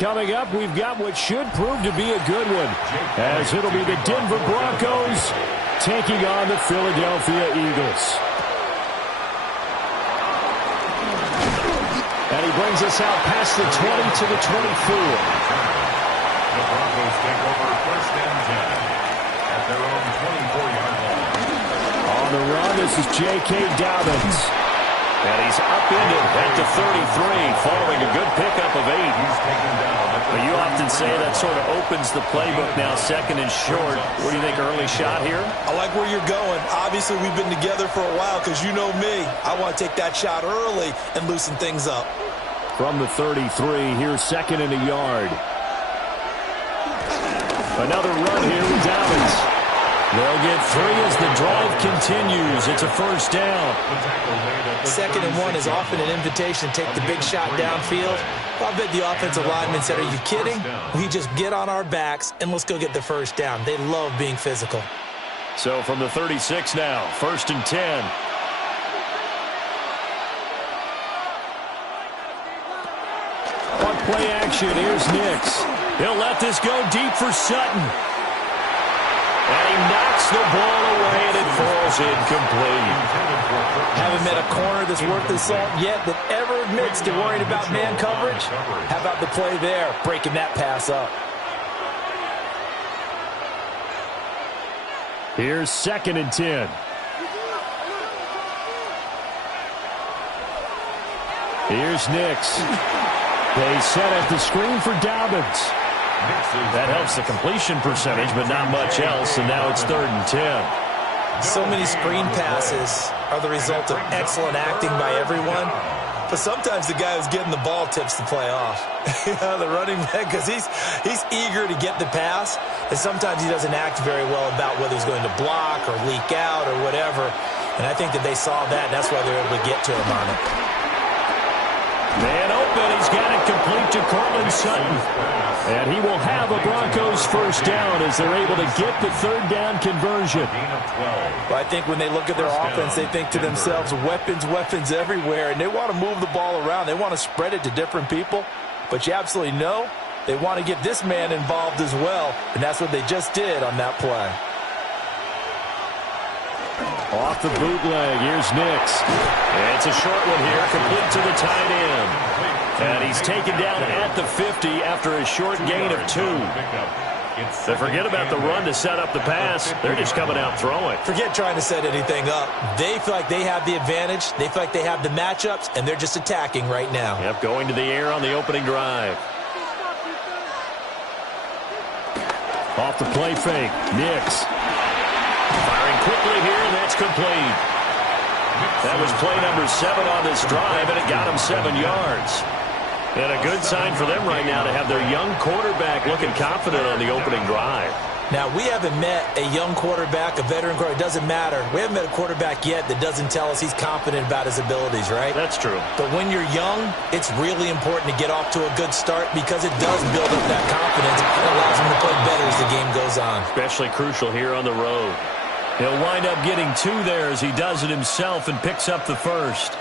Coming up, we've got what should prove to be a good one, as it'll be the Denver Broncos taking on the Philadelphia Eagles. And he brings us out past the 20 to the 24. The Broncos take over first and 10 at their own 24-yard line. On the run, this is J.K. Dobbins. And he's up in it at the 33, following a good pickup of 8. He's taken down. But you often say that sort of opens the playbook now, second and short. What do you think, early shot here? I like where you're going. Obviously, we've been together for a while because you know me. I want to take that shot early and loosen things up. From the 33, here's second and a yard. Another run here with Dobbins. They'll get 3 as the drive continues. It's a first down. Second and 1 is often an invitation to take the big shot downfield. I bet the offensive lineman said, are you kidding? We just get on our backs and let's go get the first down. They love being physical. So from the 36 now, first and 10. On play action, here's Nix. He'll let this go deep for Sutton. And he knocks the ball away, and it falls incomplete. Haven't met a corner that's worth his salt yet that ever admits to worrying about man coverage. How about the play there, breaking that pass up? Here's second and 10. Here's Nix. They set up the screen for Dobbins. That helps the completion percentage, but not much else, and now it's third and 10. So many screen passes are the result of excellent acting by everyone, but sometimes the guy who's getting the ball tips the play off. The running back, because he's eager to get the pass, and sometimes he doesn't act very well about whether he's going to block or leak out or whatever, and I think that they saw that, and that's why they're able to get to him on it. Man open, he's got it complete to Cortland Sutton. And he will have a Broncos first down as they're able to get the third down conversion. Well, I think when they look at their offense, they think to themselves, weapons, weapons everywhere, and they want to move the ball around. They want to spread it to different people, but you absolutely know they want to get this man involved as well, and that's what they just did on that play. Off the bootleg, here's Nix. And it's a short one here, complete to the tight end. And he's taken down at the 50 after a short gain of 2. So forget about the run to set up the pass. They're just coming out throwing. Forget trying to set anything up. They feel like they have the advantage. They feel like they have the matchups, and they're just attacking right now. Yep, going to the air on the opening drive. Off the play fake, Nix. Firing quickly here, and that's complete. That was play number 7 on this drive, and it got him 7 yards. And a good sign for them right now to have their young quarterback looking confident on the opening drive. Now, we haven't met a young quarterback, a veteran quarterback. It doesn't matter. We haven't met a quarterback yet that doesn't tell us he's confident about his abilities, right? That's true. But when you're young, it's really important to get off to a good start because it does build up that confidence and allows him to play better as the game goes on. Especially crucial here on the road. He'll wind up getting 2 there as he does it himself and picks up the first.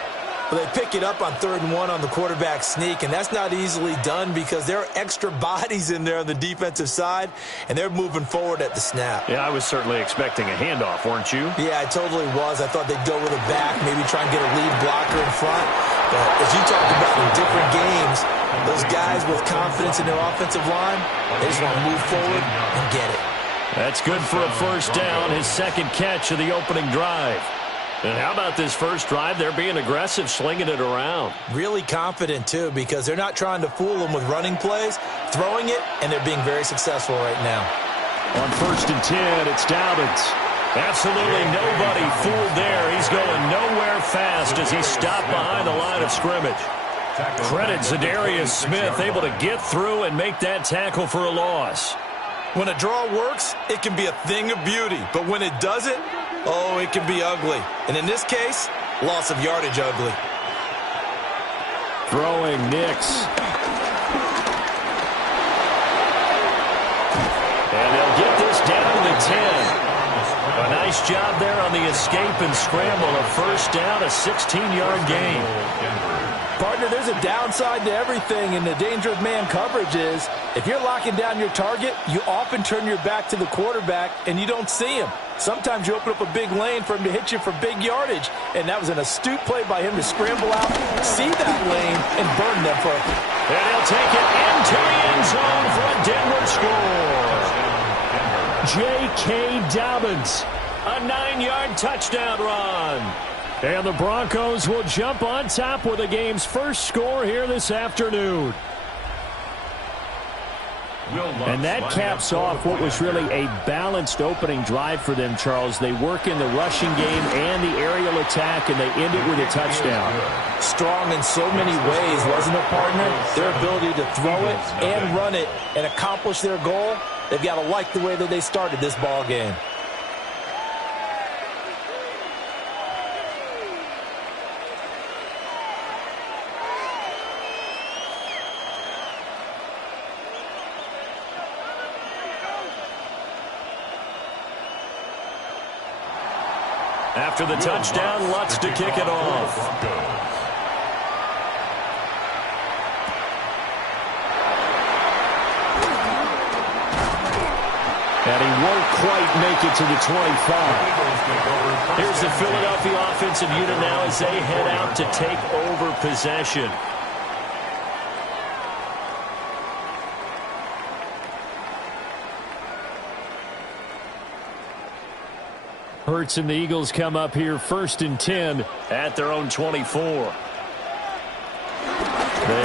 Well, they pick it up on 3rd and 1 on the quarterback sneak, and that's not easily done because there are extra bodies in there on the defensive side, and they're moving forward at the snap. Yeah, I was certainly expecting a handoff, weren't you? Yeah, I totally was. I thought they'd go with a back, maybe try and get a lead blocker in front. But as you talked about in different games, those guys with confidence in their offensive line, they just want to move forward and get it. That's good for a first down, his second catch of the opening drive. And how about this first drive? They're being aggressive, slinging it around. Really confident, too, because they're not trying to fool them with running plays, throwing it, and they're being very successful right now. On 1st and 10, it's Dobbins. Absolutely nobody fooled there. He's going nowhere fast as he stopped behind the line of scrimmage. Credit Zadarius Smith, able to get through and make that tackle for a loss. When a draw works, it can be a thing of beauty. But when it doesn't, oh, it can be ugly. And in this case, loss of yardage ugly. Throwing Nix. And they'll get this down to the 10. A nice job there on the escape and scramble. A first down, a 16-yard gain. Partner, there's a downside to everything, and the danger of man coverage is if you're locking down your target, you often turn your back to the quarterback, and you don't see him. Sometimes you open up a big lane for him to hit you for big yardage, and that was an astute play by him to scramble out, see that lane, and burn them for a... And he'll take it into the end zone for a Denver score. J.K. Dobbins, a 9-yard touchdown run. And the Broncos will jump on top with the game's first score here this afternoon. And that caps off what was really a balanced opening drive for them, Charles. They work in the rushing game and the aerial attack, and they end it with a touchdown. Strong in so many ways, wasn't it, partner? Their ability to throw it and run it and accomplish their goal, they've got to like the way that they started this ball game. After the touchdown, Lutz to kick it off. And he won't quite make it to the 25. Here's the Philadelphia offensive unit now as they head out to take over possession. Hurts and the Eagles come up here 1st and 10 at their own 24. They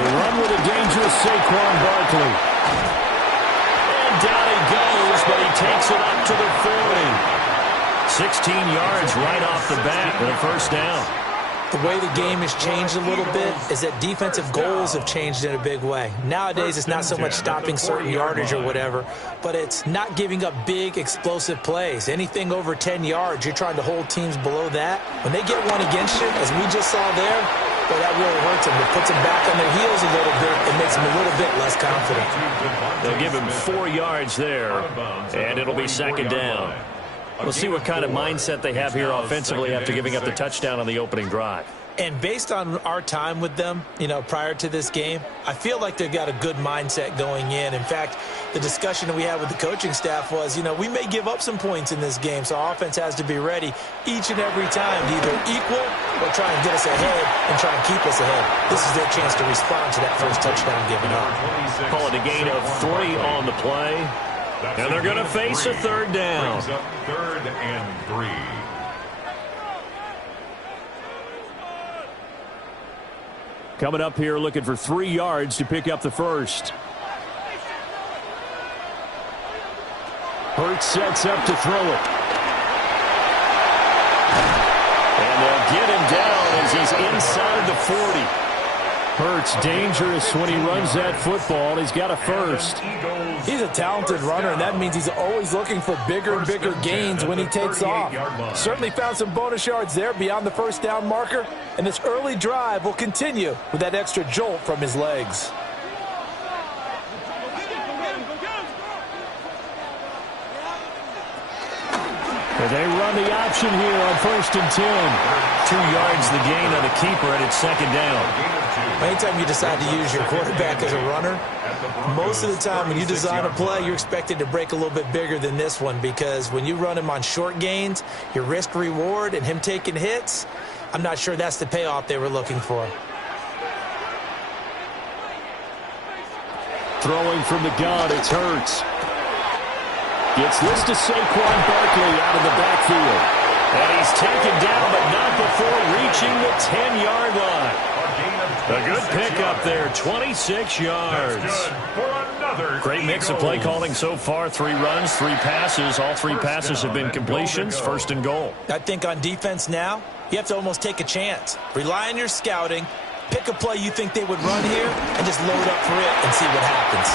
run with a dangerous Saquon Barkley. And down he goes, but he takes it up to the 40. 16 yards right off the bat with a first down. The way the game has changed a little bit is that defensive goals have changed in a big way. Nowadays, it's not so much stopping certain yardage or whatever, but it's not giving up big, explosive plays. Anything over 10 yards, you're trying to hold teams below that. When they get one against you, as we just saw there, well, that really hurts them. It puts them back on their heels a little bit. It makes them a little bit less confident. They'll give him 4 yards there, and it'll be 2nd down. We'll see what kind of mindset they have here offensively after giving up the touchdown on the opening drive. And based on our time with them, prior to this game, I feel like they've got a good mindset going in. In fact, the discussion that we had with the coaching staff was, we may give up some points in this game, so our offense has to be ready each and every time to either equal or try and get us ahead and try and keep us ahead. This is their chance to respond to that first touchdown given up. Call it a gain of 3 on the play. And they're going to face a 3rd down. 3rd and 3. Coming up here looking for 3 yards to pick up the first. Hurts sets up to throw it. And they'll get him down as he's inside the 40. Hurts dangerous when he runs that football. He's got a first. He's a talented runner, and that means he's always looking for bigger and bigger gains when he takes off. Certainly found some bonus yards there beyond the first down marker, and this early drive will continue with that extra jolt from his legs. And they run the option here on 1st and 10. 2 yards the gain on the keeper, and it's 2nd down. Anytime you decide to use your quarterback as a runner, most of the time when you design a play, you're expected to break a little bit bigger than this one, because when you run him on short gains, your risk-reward and him taking hits, I'm not sure that's the payoff they were looking for. Throwing from the gun, it's Hurts. Gets this to Saquon Barkley out of the backfield. And he's taken down, but not before reaching the 10-yard line. A good pickup there, 26 yards. Great mix of play calling so far. 3 runs, 3 passes. All 3 passes have been completions. 1st and goal. I think on defense now, you have to almost take a chance. Rely on your scouting. Pick a play you think they would run here and just load up for it and see what happens.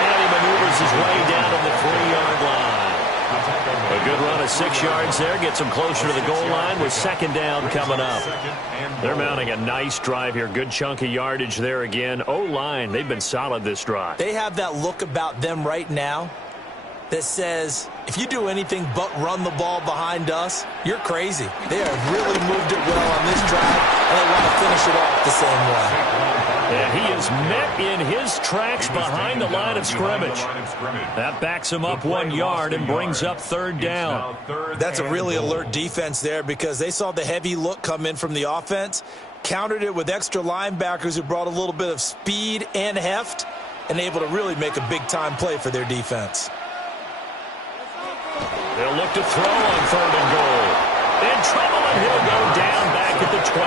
And he maneuvers his way down to the 3-yard line. A good run of 6 yards there. Gets him closer to the goal line with 2nd down coming up. They're mounting a nice drive here. Good chunk of yardage there again. O-line, they've been solid this drive. They have that look about them right now that says, if you do anything but run the ball behind us, you're crazy. They have really moved it well on this drive, and they want to finish it off the same way. And he is met in his tracks behind the line of scrimmage. That backs him up 1 yard and brings up third down. That's a really alert defense there because they saw the heavy look come in from the offense, countered it with extra linebackers who brought a little bit of speed and heft, and able to really make a big-time play for their defense. They'll look to throw on third and goal. In trouble, and he'll go down back at the 12.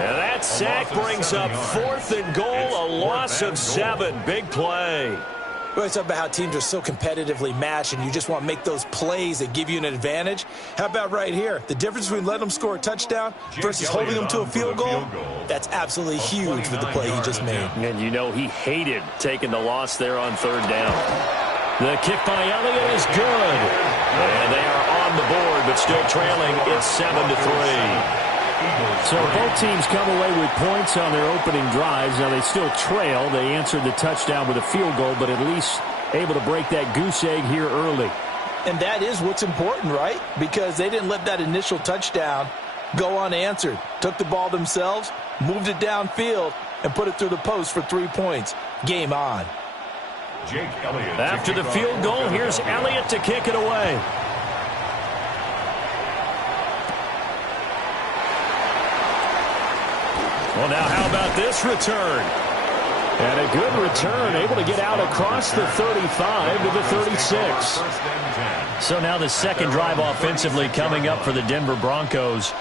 And that sack brings up fourth and goal, a loss of 7. Big play. We always talk about how teams are so competitively matched, and you just want to make those plays that give you an advantage. How about right here? The difference between letting them score a touchdown versus holding them to a field goal, that's absolutely huge with the play he just made. And you know he hated taking the loss there on third down. The kick by Elliott is good. And they are on the board, but still trailing. It's 7-3. So both teams come away with points on their opening drives. Now they still trail. They answered the touchdown with a field goal, but at least able to break that goose egg here early. And that is what's important, right? Because they didn't let that initial touchdown go unanswered. Took the ball themselves, moved it downfield, and put it through the post for 3 points. Game on. After the field goal, here's Elliott to kick it away. Well, now how about this return? And a good return, able to get out across the 35 to the 36. So now the second drive offensively coming up for the Denver Broncos.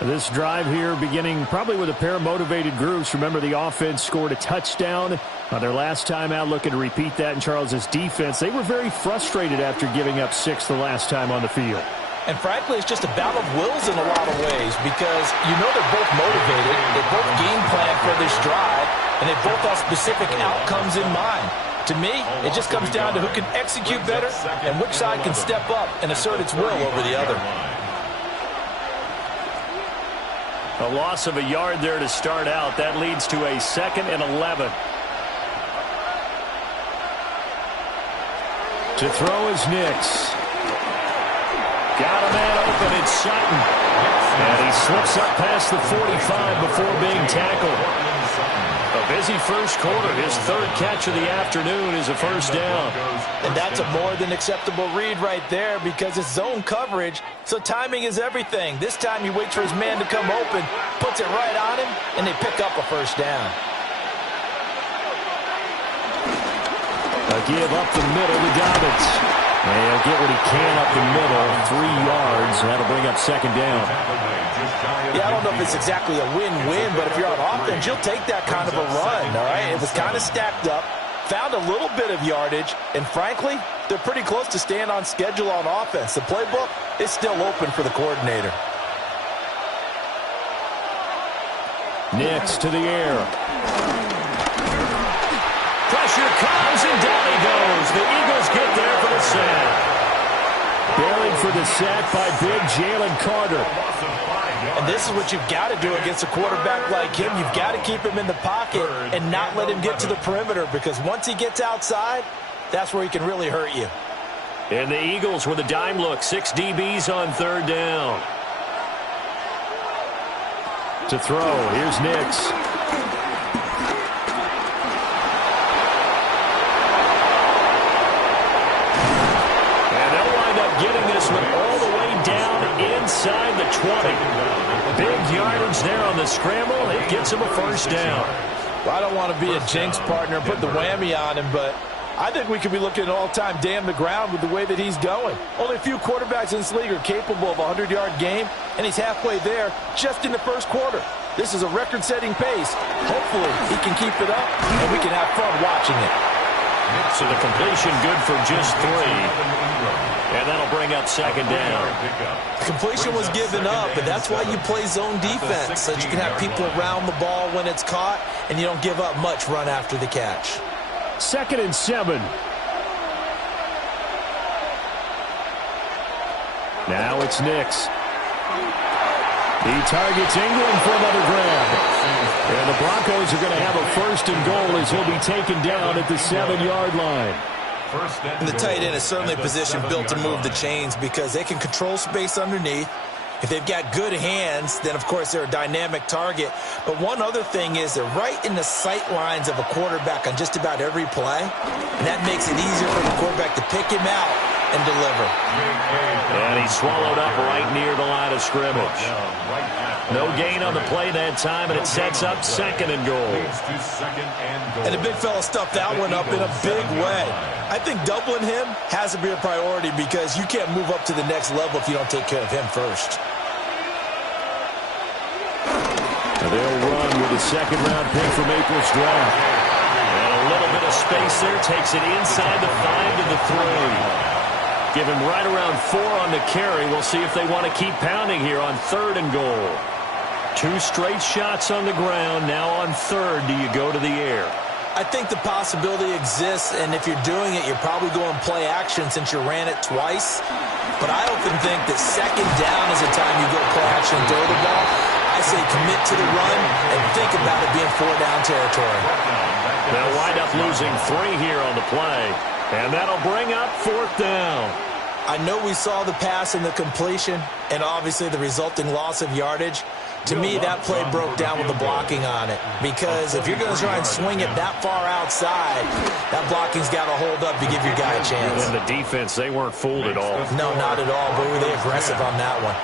This drive here beginning probably with a pair of motivated groups. Remember, the offense scored a touchdown their last time out, looking to repeat that in Charles's defense. They were very frustrated after giving up 6 the last time on the field. And frankly, it's just a battle of wills in a lot of ways because you know they're both motivated, they both game plan for this drive, and they both have specific outcomes in mind. To me, it just comes down to who can execute better and which side can step up and assert its will over the other. A loss of a yard there to start out. That leads to a 2nd and 11. To throw is Nix. Got a man open, it's Sutton. And he slips up past the 45 before being tackled. A busy first quarter. His 3rd catch of the afternoon is a first down. And that's a more than acceptable read right there because it's zone coverage, so timing is everything. This time he waits for his man to come open, puts it right on him, and they pick up a first down. A give up the middle to Dobbins. And he'll get what he can up the middle, 3 yards. That'll bring up 2nd down. Yeah, I don't know if it's exactly a win-win, but if you're on offense, you'll take that kind of a run, all right? It was kind of stacked up, found a little bit of yardage, and frankly, they're pretty close to staying on schedule on offense. The playbook is still open for the coordinator. Nix to the air. Pressure comes, and down he goes. The Eagles get there for the sack. Buried for the sack by big Jalen Carter. And this is what you've got to do against a quarterback like him. You've got to keep him in the pocket and not let him get to the perimeter because once he gets outside, that's where he can really hurt you. And the Eagles with a dime look. 6 DBs on 3rd down. To throw, here's Nix. Getting this one all the way down inside the 20. Big yardage there on the scramble. It gets him a first down. Well, I don't want to be a jinx partner and put the whammy on him, but I think we could be looking at all-time damn the ground with the way that he's going. Only a few quarterbacks in this league are capable of a 100-yard game, and he's halfway there just in the first quarter. This is a record-setting pace. Hopefully, he can keep it up, and we can have fun watching it. So the completion good for just 3. And that'll bring up 2nd down. The completion was given up, but that's why you play zone defense, so that you can have people around the ball when it's caught, and you don't give up much run after the catch. 2nd and 7. Now it's Nix. He targets Ingram for another grab. And the Broncos are going to have a 1st and goal as he'll be taken down at the 7-yard line. And the tight end is certainly a position built to move the chains because they can control space underneath. If they've got good hands, then, of course, they're a dynamic target. But one other thing is they're right in the sight lines of a quarterback on just about every play, and that makes it easier for the quarterback to pick him out and deliver. And he's swallowed up right near the line of scrimmage. No gain on the play that time, and it sets up second and goal. And the big fella stuffed that one up in a big way. I think doubling him has to be a priority because you can't move up to the next level if you don't take care of him first. They'll run with a second-round pick from April's draft. And a little bit of space there. Takes it inside the 5 to the 3. Give him right around 4 on the carry. We'll see if they want to keep pounding here on 3rd and goal. 2 straight shots on the ground. Now on 3rd, do you go to the air? I think the possibility exists, and if you're doing it, you're probably going play action since you ran it twice. But I often think that second down is the time you go play action and throw the ball. I say commit to the run and think about it being 4-down territory. They'll wind up losing 3 here on the play, and that'll bring up 4th down. I know we saw the pass and the completion and obviously the resulting loss of yardage. To me, that play broke down with the blocking on it because if you're going to try and swing it that far outside, that blocking's got to hold up to give your guy a chance. And the defense, they weren't fooled at all. No, not at all, but were they aggressive on that one.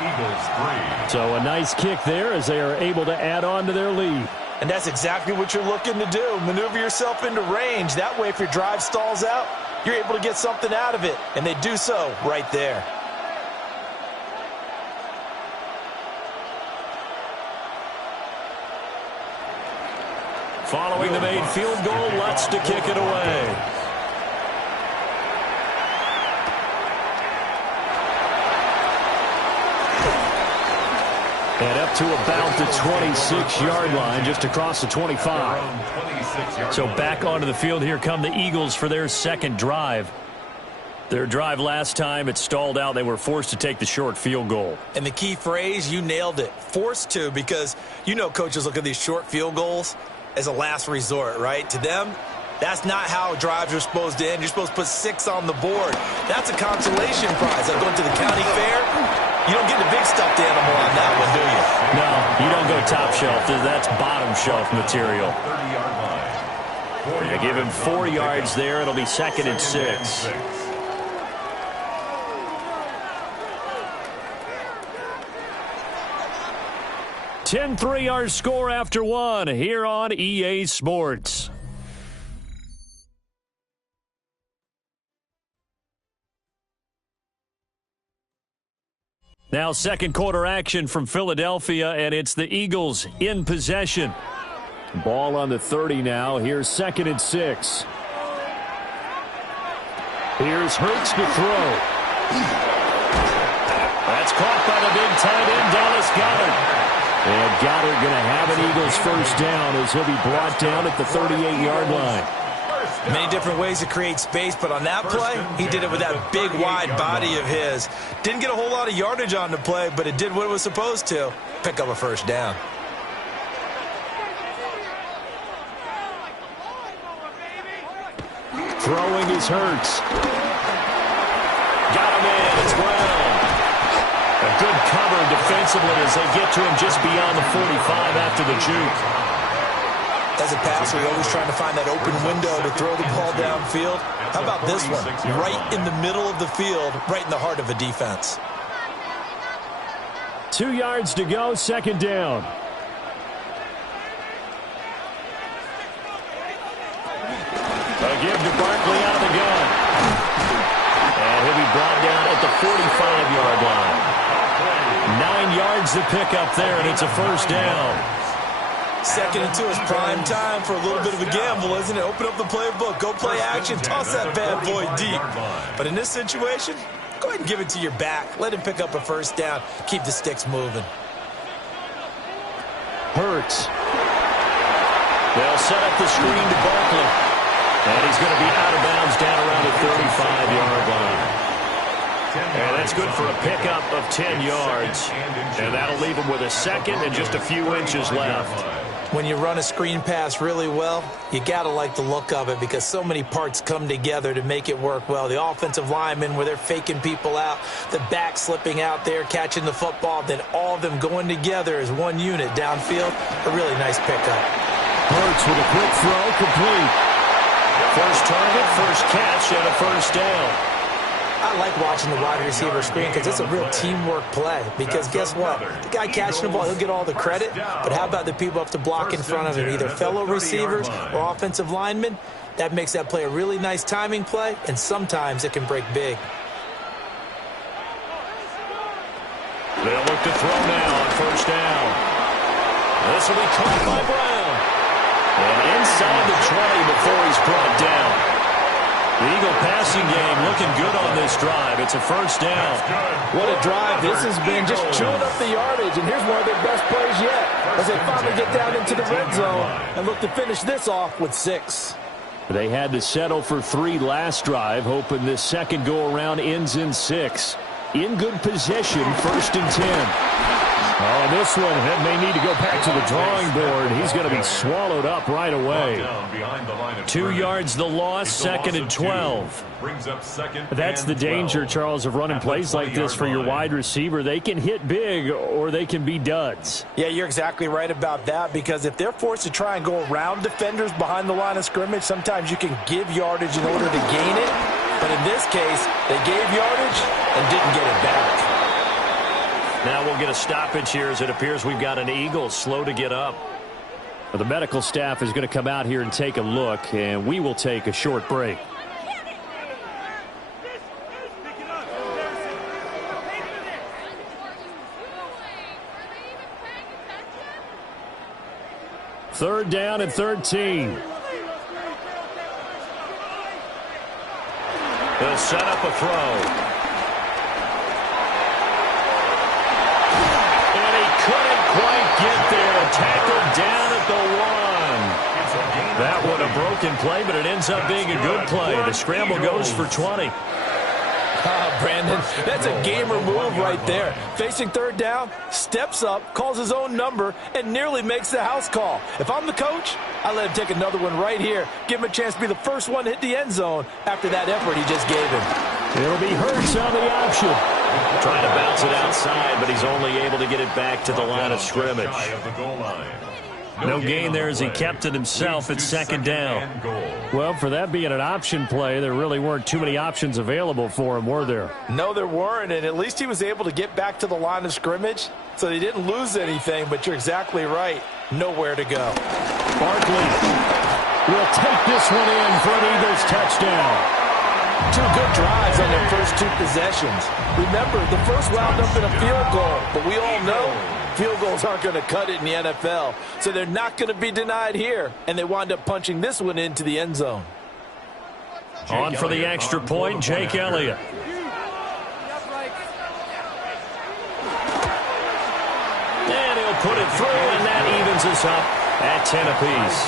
So a nice kick there as they are able to add on to their lead. And that's exactly what you're looking to do. Maneuver yourself into range. That way, if your drive stalls out, you're able to get something out of it. And they do so right there. Following the made field goal, Lutz to kick it away. And up to about the 26-yard line, just across the 25. So back onto the field, here come the Eagles for their second drive. Their drive last time, it stalled out. They were forced to take the short field goal. And the key phrase, you nailed it, forced to, because you know coaches look at these short field goals as a last resort, right? To them, that's not how drives are supposed to end. You're supposed to put 6 on the board. That's a consolation prize. Like going to the county fair, you don't get the big stuffed animal on that one, do you? No, you don't go top shelf. That's bottom shelf material. You give him 4 yards there. It'll be 2nd and 6. $10-3 our score after 1 here on EA Sports. Now second quarter action from Philadelphia, and it's the Eagles in possession. Ball on the 30 now. Here's 2nd and 6. Here's Hurts to throw. That's caught by the big tight end, Dallas Goedert. And Goddard going to have an Eagles first down as he'll be brought down at the 38-yard line. Many different ways to create space, but on that play, he did it with that big, wide body of his. Didn't get a whole lot of yardage on the play, but it did what it was supposed to, pick up a first down. Throwing is Hurts. Got him in. It's Brown. A good cover defensively as they get to him just beyond the 45 after the juke. As a passer, you're always trying to find that open window to throw the ball downfield. How about this one? Right in the middle of the field, right in the heart of a defense. 2 yards to go, 2nd down. A give to Barkley out of the gun. And he'll be brought down at the 45-yard line. 9 yards to pick up there, and it's a first down. 2nd and 2 is prime time for a little bit of a gamble, isn't it? Open up the playbook, go play action, toss that bad boy deep. But in this situation, go ahead and give it to your back. Let him pick up a first down. Keep the sticks moving. Hurts. They'll set up the screen to Barkley. And he's going to be out of bounds down around the 35-yard line. And that's good for a pickup of 10 yards. And that'll leave him with a second and just a few inches left. When you run a screen pass really well, you got to like the look of it because so many parts come together to make it work well. The offensive linemen, where they're faking people out, the back slipping out there, catching the football, then all of them going together as one unit downfield. A really nice pickup. Hurts with a quick throw, complete. First target, first catch, and a first down. I like watching the wide receiver screen because it's a real teamwork play. Because guess what? The guy catching the ball, he'll get all the credit. But how about the people up to block in front of him, either fellow receivers or offensive linemen? That makes that play a really nice timing play, and sometimes it can break big. They'll look to throw now on first down. This will be caught by Brown. And inside the 20 before he's brought down. The Eagle passing game looking good on this drive. It's a first down. What a drive this has been, just chewing up the yardage. And here's one of their best plays yet as they finally get down into the red zone and look to finish this off with 6. They had to settle for 3 last drive, hoping this second go-around ends in 6. In good position, 1st and 10. Oh, this one may need to go back to the drawing board. He's going to be swallowed up right away. 2 yards the loss, 2nd and 12. That's the danger, Charles, of running plays like this for your wide receiver. They can hit big or they can be duds. Yeah, you're exactly right about that because if they're forced to try and go around defenders behind the line of scrimmage, sometimes you can give yardage in order to gain it. But in this case, they gave yardage and didn't get it back. Now we'll get a stoppage here as it appears we've got an Eagle slow to get up. The medical staff is going to come out here and take a look, and we will take a short break. Third down and 13. They'll set up a throw. Quite get there. Tackled down at the 1. That one a broken play, but it ends up being a good play. The scramble goes for 20. Brandon, that's a gamer move right there. Facing third down, steps up, calls his own number, and nearly makes the house call. If I'm the coach, I let him take another one right here. Give him a chance to be the first one to hit the end zone after that effort he just gave him. It'll be Hurts on the option. Trying to bounce it outside, but he's only able to get it back to the line of scrimmage. No gain there as he kept it himself at 2nd down. Well, for that being an option play, there really weren't too many options available for him, were there? No, there weren't, and at least he was able to get back to the line of scrimmage, so they didn't lose anything, but you're exactly right. Nowhere to go. Barkley will take this one in for an Eagles touchdown. 2 good drives on their first 2 possessions. Remember, the first wound up in a field goal, but we all know field goals aren't going to cut it in the NFL, so they're not going to be denied here, and they wind up punching this one into the end zone. On for the extra point, Jake Elliott. And he'll put it through, and that evens us up at 10 apiece.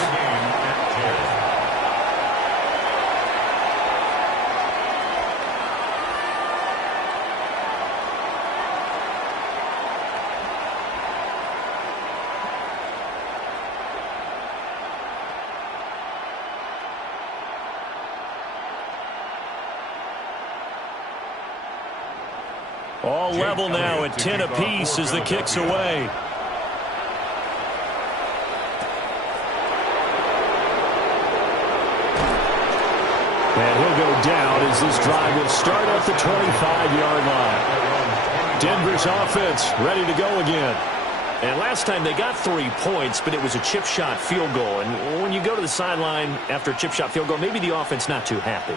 All level now at 10 apiece as the kick's away. And he'll go down as this drive will start at the 25-yard line. Denver's offense ready to go again. And last time they got 3 points, but it was a chip shot field goal. And when you go to the sideline after a chip shot field goal, maybe the offense not too happy.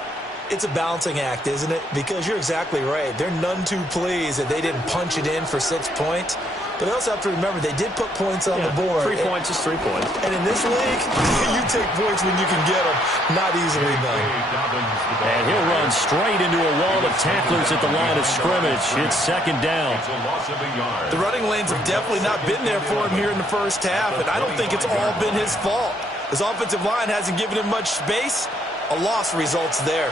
It's a balancing act, isn't it? Because you're exactly right. They're none too pleased that they didn't punch it in for 6 points. But they also have to remember they did put points on the board. 3 points is 3 points. And in this league, you take points when you can get them. Not easily done. And he'll run straight into a wall of tacklers at the line of scrimmage. It's 2nd down. The running lanes have definitely not been there for him here in the first half, and I don't think it's all been his fault. His offensive line hasn't given him much space. A loss results there.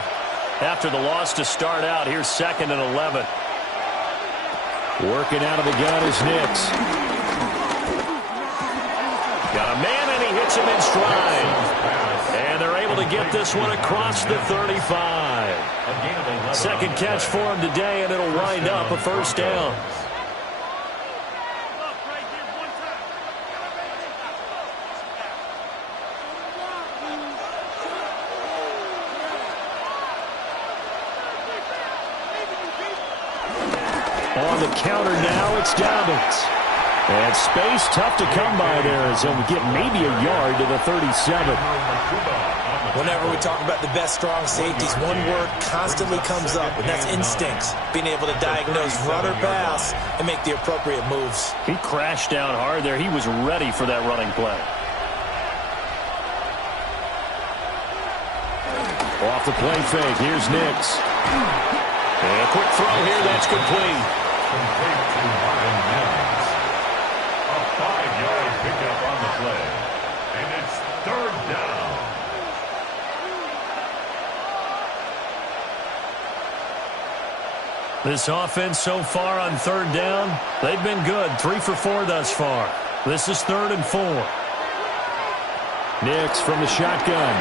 After the loss to start out, here's 2nd and 11. Working out of the gun is Nix. Got a man gets him in stride. And they're able to get this one across the 35. Second catch for him today, and it'll wind up a first down. On the counter now, it's Dobbins. And space tough to come by there as he'll get maybe a yard to the 37. Whenever we talk about the best strong safeties, one word constantly comes up, and that's instincts. Being able to diagnose run or pass and make the appropriate moves. He crashed down hard there. He was ready for that running play. Off the play fake, here's Nix. And a quick throw here, that's complete. Complete to Marvin Mims. A 5-yard pickup on the play. And it's third down. This offense so far on third down, they've been good. 3 for 4 thus far. This is 3rd and 4. Nix from the shotgun.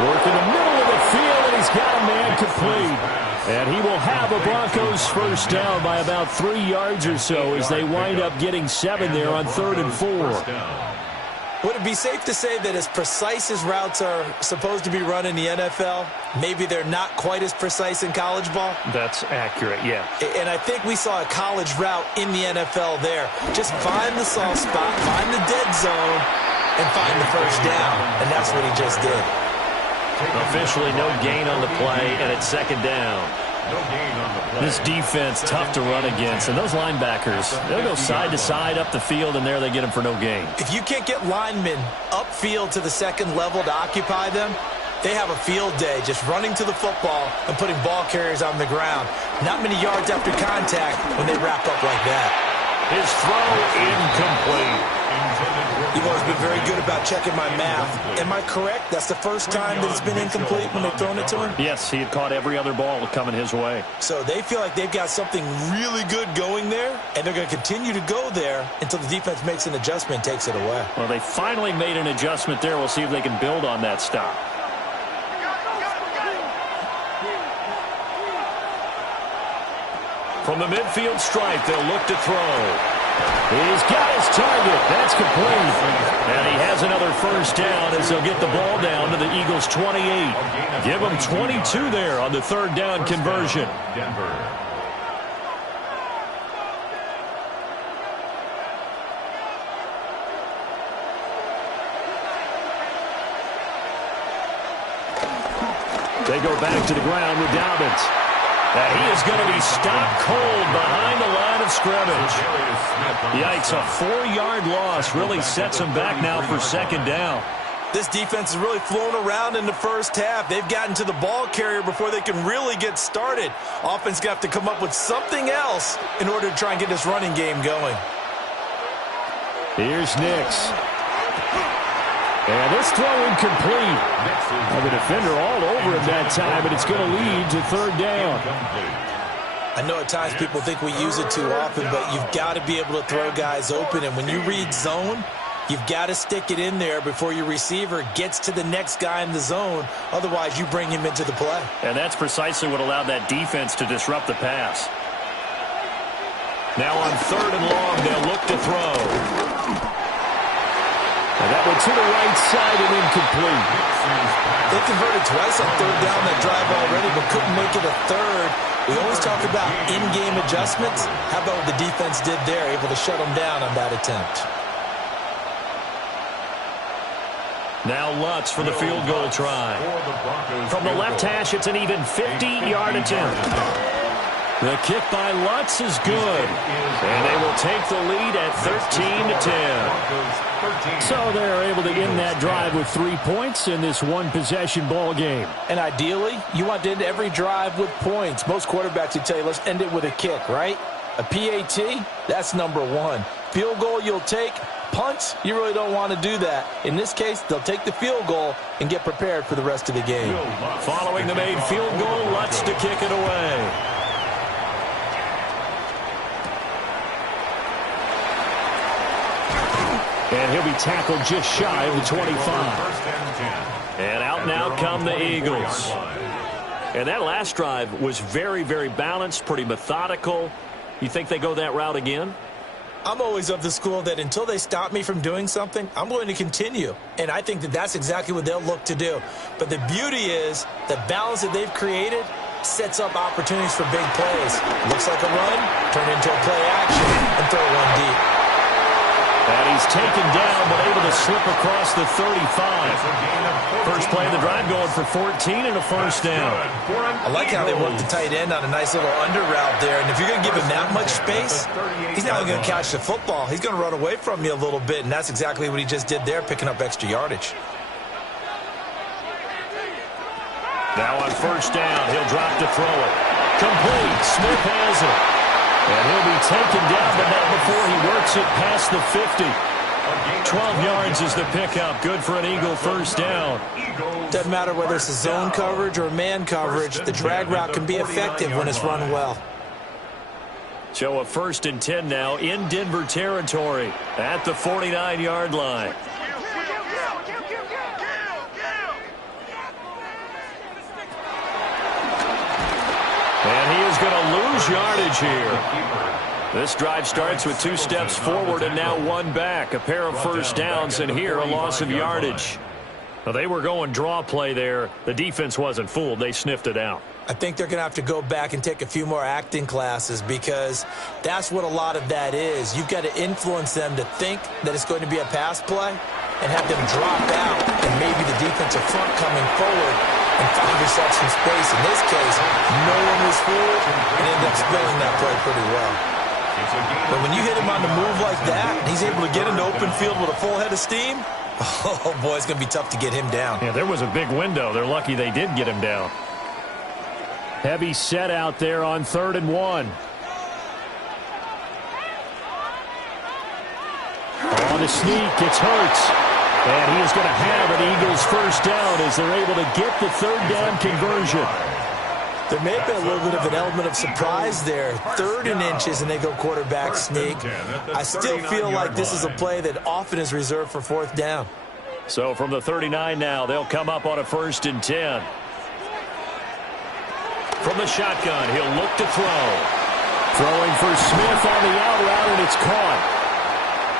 Work in the middle of the field, and he's got a man complete. And he will have a Broncos first down by about 3 yards or so as they wind up getting 7 there on 3rd and 4. Would it be safe to say that as precise as routes are supposed to be run in the NFL, maybe they're not quite as precise in college ball? That's accurate, yeah. And I think we saw a college route in the NFL there. Just find the soft spot, find the dead zone, and find the first down. And that's what he just did. Officially no gain on the play, and it's 2nd down. No gain on the play. This defense, tough to run against. And those linebackers, they'll go side to side up the field, and there they get them for no gain. If you can't get linemen upfield to the second level to occupy them, they have a field day just running to the football and putting ball carriers on the ground. Not many yards after contact when they wrap up like that. His throw incomplete. You've always been very good about checking my math. Am I correct? That's the first time that it's been incomplete when they've thrown it to him? Yes, he had caught every other ball coming his way. So they feel like they've got something really good going there, and they're going to continue to go there until the defense makes an adjustment and takes it away. Well, they finally made an adjustment there. We'll see if they can build on that stop. From the midfield stripe, they'll look to throw. He's got his target. That's complete. And he has another first down as they'll get the ball down to the Eagles' 28. Give them 22 there on the 3rd down conversion. Denver. They go back to the ground with Dobbins. And he is going to be stopped cold behind the line of scrimmage. Yikes, a 4-yard loss really sets him back now for 2nd down. This defense has really flown around in the first half. They've gotten to the ball carrier before they can really get started. Offense going to have to come up with something else in order to try and get this running game going. Here's Nix. And this throw incomplete. The defender all over him that time, and it's going to lead to 3rd down. I know at times people think we use it too often, but you've got to be able to throw guys open. And when you read zone, you've got to stick it in there before your receiver gets to the next guy in the zone. Otherwise, you bring him into the play. And that's precisely what allowed that defense to disrupt the pass. Now on 3rd and long, they'll look to throw. And that went to the right side and incomplete. They converted twice on 3rd down that drive already, but couldn't make it a 3rd. We always talk about in-game adjustments. How about what the defense did there, able to shut them down on that attempt? Now Lutz for the field goal try. From the left hash, it's an even 50-yard attempt. The kick by Lutz is good. And they will take the lead at 13-10. So they're able to end that drive with 3 points in this one-possession ball game. And ideally, you want to end every drive with points. Most quarterbacks would tell you, let's end it with a kick, right? A PAT, that's number 1. Field goal you'll take. Punts, you really don't want to do that. In this case, they'll take the field goal and get prepared for the rest of the game. Following the made field goal, Lutz to kick it away. And he'll be tackled just shy of the 25. And out now come the Eagles. And that last drive was very, very balanced, pretty methodical. You think they go that route again? I'm always of the school that until they stop me from doing something, I'm going to continue. And I think that that's exactly what they'll look to do. But the beauty is the balance that they've created sets up opportunities for big plays. Looks like a run, turn into a play action, and throw one deep. And he's taken down, but able to slip across the 35. First play of the drive going for 14 and a first down. I like how they work the tight end on a nice little under route there. And if you're going to give him that much space, he's not only going to catch the football, he's going to run away from you a little bit. And that's exactly what he just did there, picking up extra yardage. Now on first down, he'll drop to throw it. Complete. Smith has it. And he'll be taken down, but not before he works it past the 50. 12 yards is the pickup. Good for an Eagle first down. Doesn't matter whether it's a zone coverage or man coverage, the drag route can be effective when it's run well. So a 1st and 10 now in Denver territory at the 49-yard line. And he is going to lose yardage here. This drive starts with 2 steps forward and now 1 back. A pair of first downs, and here a loss of yardage. Well, they were going draw play there. The defense wasn't fooled. They sniffed it out. I think they're going to have to go back and take a few more acting classes because that's what a lot of that is. You've got to influence them to think that it's going to be a pass play and have them drop out and maybe the defensive front coming forward and find yourself some space. In this case, no one was fooled and ended up spilling that play pretty well. But when you hit him on the move like that, and he's able to get into open field with a full head of steam, oh, boy, it's going to be tough to get him down. Yeah, there was a big window. They're lucky they did get him down. Heavy set out there on 3rd and 1. On the sneak, it's Hurts. And he is going to have an Eagles first down as they're able to get the 3rd down conversion. There may have been a little bit of an element of surprise there. 3rd and inches, and they go quarterback sneak. I still feel like this is a play that often is reserved for 4th down. So from the 39 now, they'll come up on a 1st and 10. From the shotgun, he'll look to throw. Throwing for Smith on the out route, and it's caught.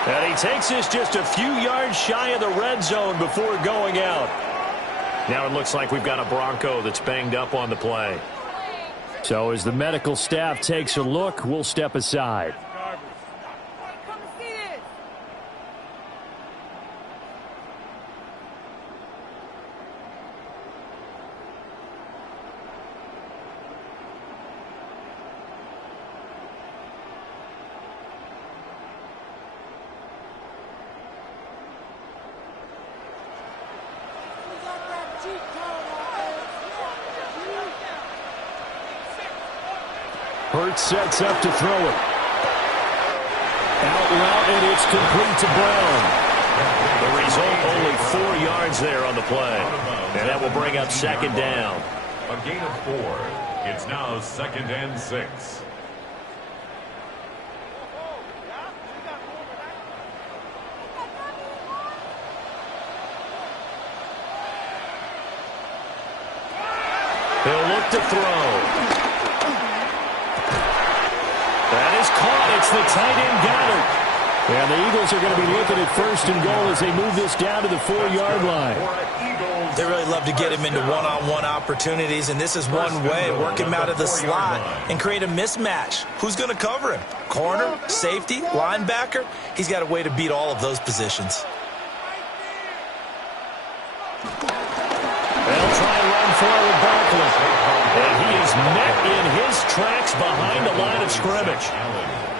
And he takes this just a few yards shy of the red zone before going out. Now it looks like we've got a Bronco that's banged up on the play. So as the medical staff takes a look, we'll step aside. Hurts sets up to throw it. Out route, and it's complete to Brown. The result, only 4 yards there on the play. And that will bring up 2nd down. A gain of 4. It's now 2nd and 6. He'll look to throw. That is caught. It's the tight end Goddard. And the Eagles are going to be looking at 1st and goal as they move this down to the 4-yard line. They really love to get him into one-on-one opportunities, and this is one way. Work him out of the slot and create a mismatch. Who's going to cover him? Corner, safety, linebacker? He's got a way to beat all of those positions. They'll try and run forward Barkley. And he is met in his tracks behind the line of scrimmage.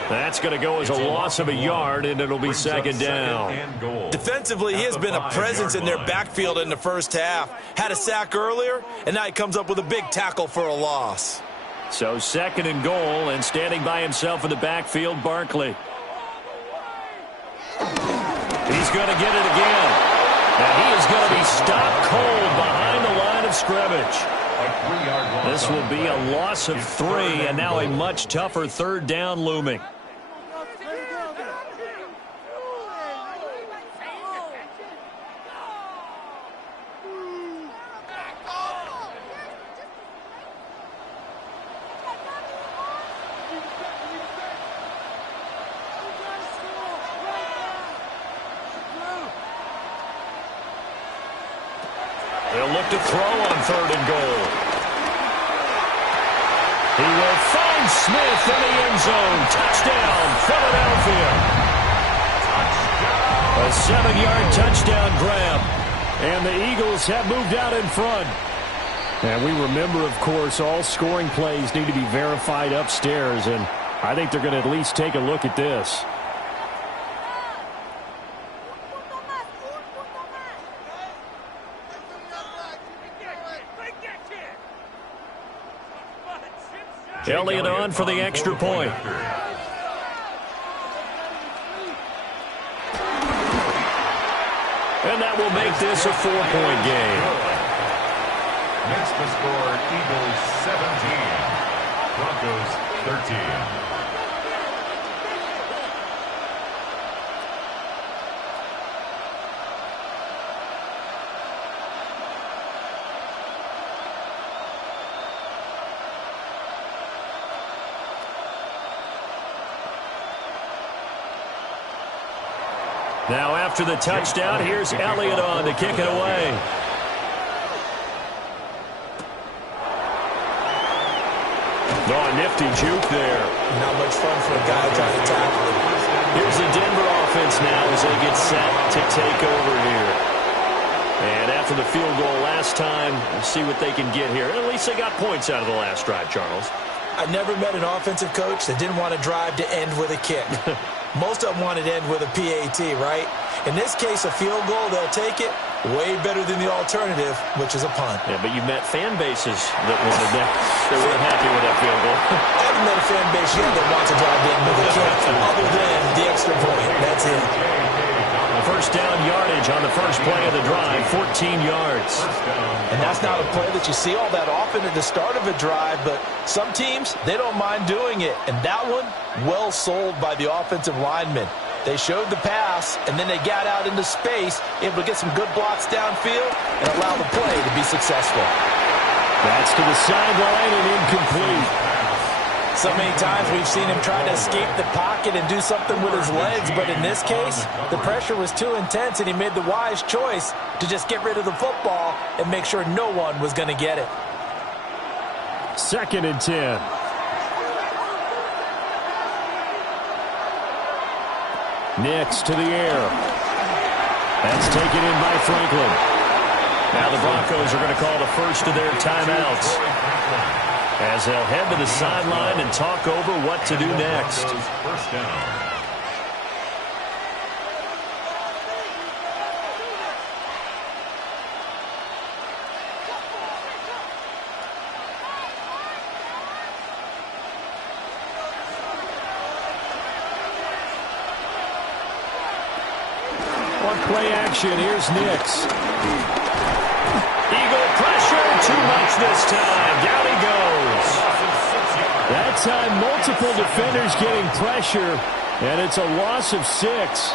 That's going to go as a loss of a yard, and it'll be 2nd down. Defensively, he has been a presence in their backfield in the first half. Had a sack earlier, and now he comes up with a big tackle for a loss. So 2nd and goal, and standing by himself in the backfield, Barkley. He's going to get it again. And he is going to be stopped cold behind the line of scrimmage. This will be a loss of 3, and now a much tougher 3rd down looming. look to throw on 3rd and goal. He will find Smith in the end zone. Touchdown, Philadelphia. A 7-yard touchdown grab. And the Eagles have moved out in front. And we remember, of course, all scoring plays need to be verified upstairs. And I think they're going to at least take a look at this. Elliott on for the extra point. And that will make this a 4-point game. Makes the score Eagles 17, Broncos 13. Now after the touchdown, here's Elliott on to kick it away. Oh, a nifty juke there. Not much fun for a guy trying to tackle him. Here's the Denver offense now as they get set to take over here. And after the field goal last time, we'll see what they can get here. At least they got points out of the last drive, Charles. I never met an offensive coach that didn't want to drive to end with a kick. Most of them wanted to end with a PAT, right? In this case, a field goal, they'll take it. Way better than the alternative, which is a punt. Yeah, but you met fan bases that wanted that. They weren't happy with that field goal. I haven't met a fan base yet that wants to drive to end with a kick, other than the extra point. That's it. First down yardage on the first play of the drive, 14 yards. And that's not a play that you see all that often at the start of a drive, but some teams, they don't mind doing it. And that one, well sold by the offensive lineman. They showed the pass, and then they got out into space, able to get some good blocks downfield and allow the play to be successful. That's to the sideline and incomplete. So many times we've seen him try to escape the pocket and do something with his legs, but in this case, the pressure was too intense, and he made the wise choice to just get rid of the football and make sure no one was going to get it. 2nd and 10. Nix to the air. That's taken in by Franklin. Now the Broncos are going to call the first of their timeouts, as they'll head to the sideline and talk over what to do next. First down. On play action, here's Nix. Eagle pressure, too much this time. Down he goes. That time, multiple defenders getting pressure, and it's a loss of 6.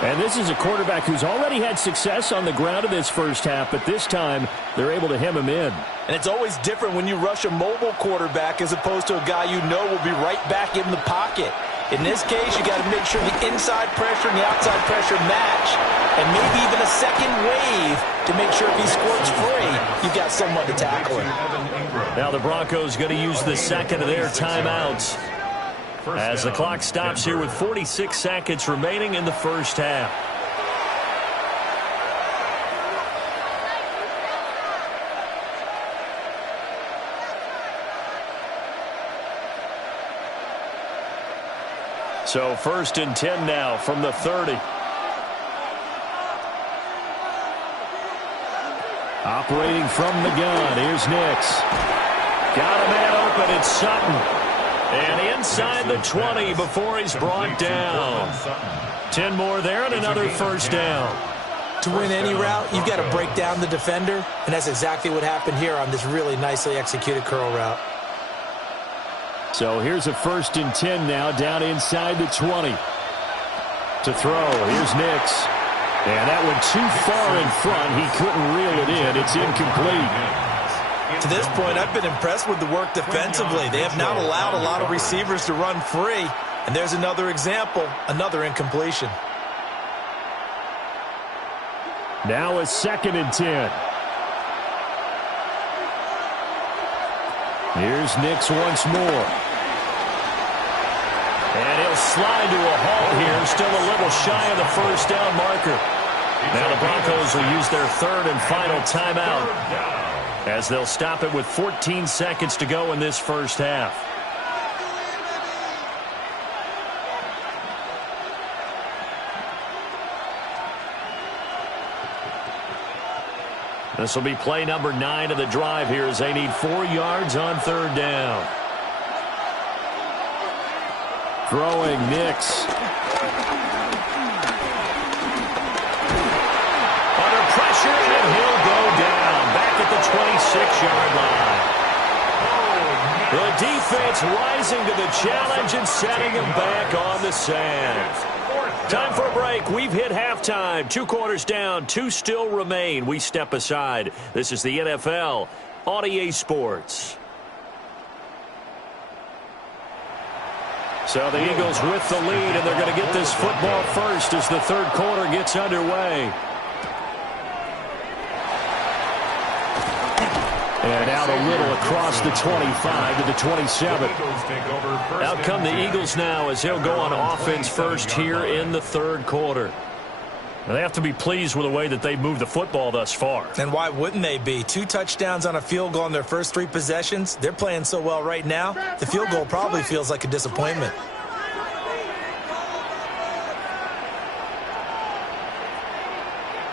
And this is a quarterback who's already had success on the ground in this first half, but this time they're able to hem him in. And it's always different when you rush a mobile quarterback as opposed to a guy you know will be right back in the pocket. In this case, you got to make sure the inside pressure and the outside pressure match, and maybe even a second wave to make sure if he squirts free, you've got someone to tackle him. Now the Broncos going to use the second of their timeouts as the clock stops here with 46 seconds remaining in the first half. So 1st and 10 now from the 30. Operating from the gun, here's Nix. Got a man open, it's Sutton. And inside the 20 before he's brought down. 10 more there and another first down. To win any route, you've got to break down the defender, and that's exactly what happened here on this really nicely executed curl route. So here's a 1st and 10 now, down inside the 20. To throw, here's Nix. And that one too far in front. He couldn't reel it in. It's incomplete. To this point, I've been impressed with the work defensively. They have not allowed a lot of receivers to run free. And there's another example, another incompletion. Now a 2nd and 10. Here's Nix once more. And he'll slide to a halt here. Still a little shy of the first down marker. Now the Broncos will use their third and final timeout as they'll stop it with 14 seconds to go in this first half. This will be play number 9 of the drive here as they need 4 yards on third down. Throwing Nix. Under pressure, and he'll go down. Back at the 26-yard line. The defense rising to the challenge and setting him back on the sand. Time for a break. We've hit halftime. 2 quarters down. 2 still remain. We step aside. This is the NFL on EA Sports. So the Eagles with the lead, and they're going to get this football first as the third quarter gets underway. And out a little across the 25 to the 27. Out come the Eagles now as they'll go on offense first here in the third quarter. Now they have to be pleased with the way that they've moved the football thus far. And why wouldn't they be? 2 touchdowns on a field goal in their first 3 possessions. They're playing so well right now, the field goal probably feels like a disappointment.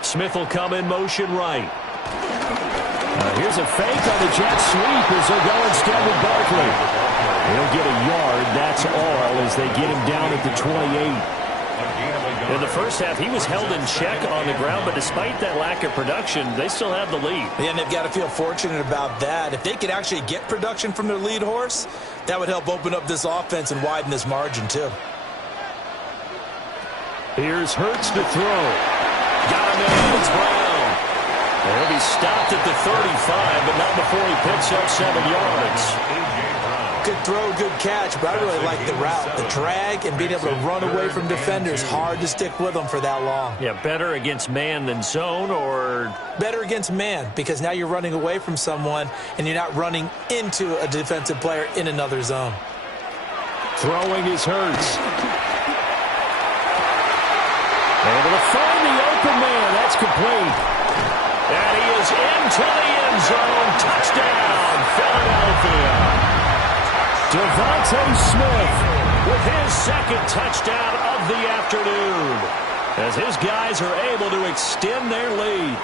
Smith will come in motion right. Here's a fake on the jet sweep as they'll go instead with Barkley. He'll get a yard, that's all, as they get him down at the 28. In the first half, he was held in check on the ground, but despite that lack of production, they still have the lead. Yeah, and they've got to feel fortunate about that. If they could actually get production from their lead horse, that would help open up this offense and widen this margin, too. Here's Hurts to throw. Got him in, it's Brown. He'll be stopped at the 35, but not before he picks up 7 yards. Good throw, good catch, but I really like the route. The drag and being able to run away from defenders, hard to stick with them for that long. Yeah, better against man than zone, or? Better against man, because now you're running away from someone and you're not running into a defensive player in another zone. Throwing is Hurts. Able to find the open man. That's complete. And he is into the end zone. Touchdown, Philadelphia. Devontae Smith with his second touchdown of the afternoon as his guys are able to extend their lead.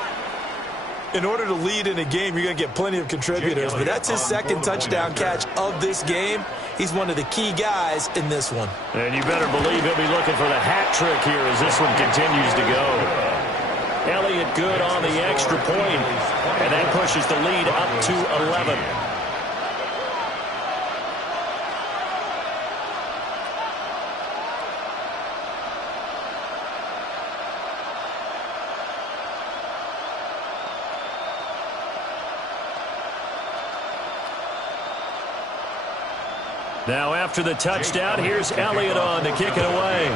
In order to lead in a game, you're going to get plenty of contributors, but that's his second touchdown catch of this game. He's one of the key guys in this one. And you better believe he'll be looking for the hat trick here as this one continues to go. Elliott good on the extra point, and that pushes the lead up to 11. Now after the touchdown, here's Elliott on to kick it away.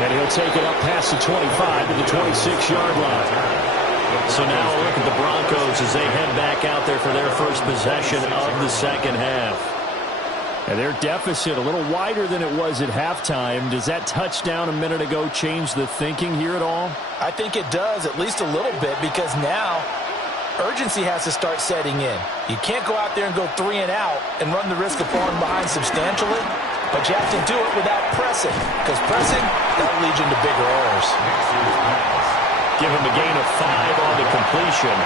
And he'll take it up past the 25 to the 26-yard line. So now a look at the Broncos as they head back out there for their first possession of the second half. And their deficit a little wider than it was at halftime. Does that touchdown a minute ago change the thinking here at all? I think it does, at least a little bit, because now urgency has to start setting in. You can't go out there and go 3 and out and run the risk of falling behind substantially, but you have to do it without pressing, because pressing, that'll lead you into bigger errors. Give him a gain of 5 on the completion,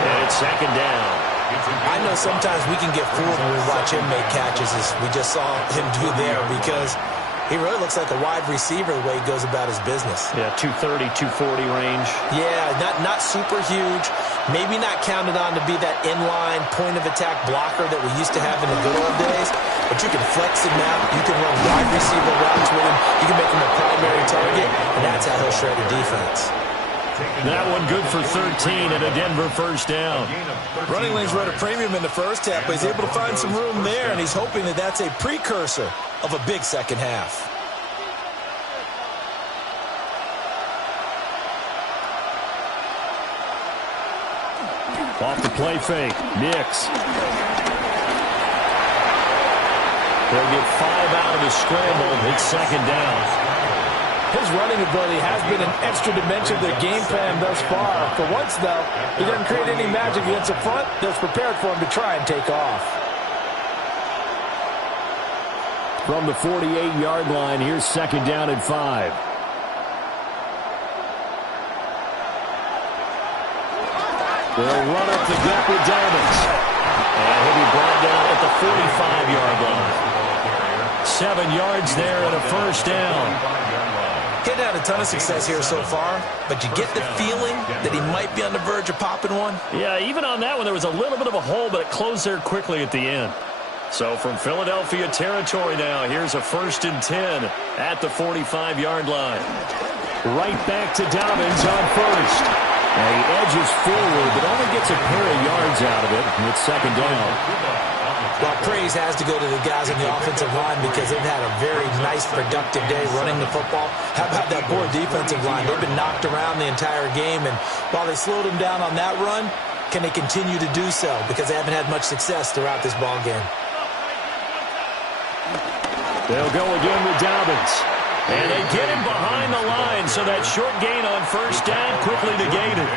and it's second down. I know sometimes we can get fooled when we watch him make catches, as we just saw him do there, because he really looks like a wide receiver the way he goes about his business. Yeah, 230, 240 range. Yeah, not super huge. Maybe not counted on to be that inline point-of-attack blocker that we used to have in the good old days, but you can flex him out. You can run wide receiver routes with him. You can make him a primary target, and that's how he'll shred a defense. That one good for 13 and a Denver first down. Running lanes were at a premium in the first half, but he's able to find some room there, and he's hoping that that's a precursor of a big second half. Off the play fake. Nix. They'll get 5 out of the scramble. It's second down. His running ability has been an extra dimension of their game plan thus far. For once, though, he doesn't create any magic against the front that's prepared for him to try and take off. From the 48-yard line, here's second down and 5. They'll run up the gut with Dobbins. And he'll be brought down at the 45-yard line. 7 yards there and a first down. Getting had a ton of success here so far, but you get the feeling that he might be on the verge of popping one. Yeah, even on that one, there was a little bit of a hole, but it closed there quickly at the end. So from Philadelphia territory now, here's a 1st and 10 at the 45-yard line. Right back to Dobbins on first. And he edges forward, but only gets a pair of yards out of it. And it's second down. Well, praise has to go to the guys on the offensive line because they've had a very nice, productive day running the football. How about that poor defensive line? They've been knocked around the entire game, and while they slowed them down on that run, can they continue to do so? Because they haven't had much success throughout this ball game. They'll go again with Dobbins. And they get him behind the line, so that short gain on first down quickly negated.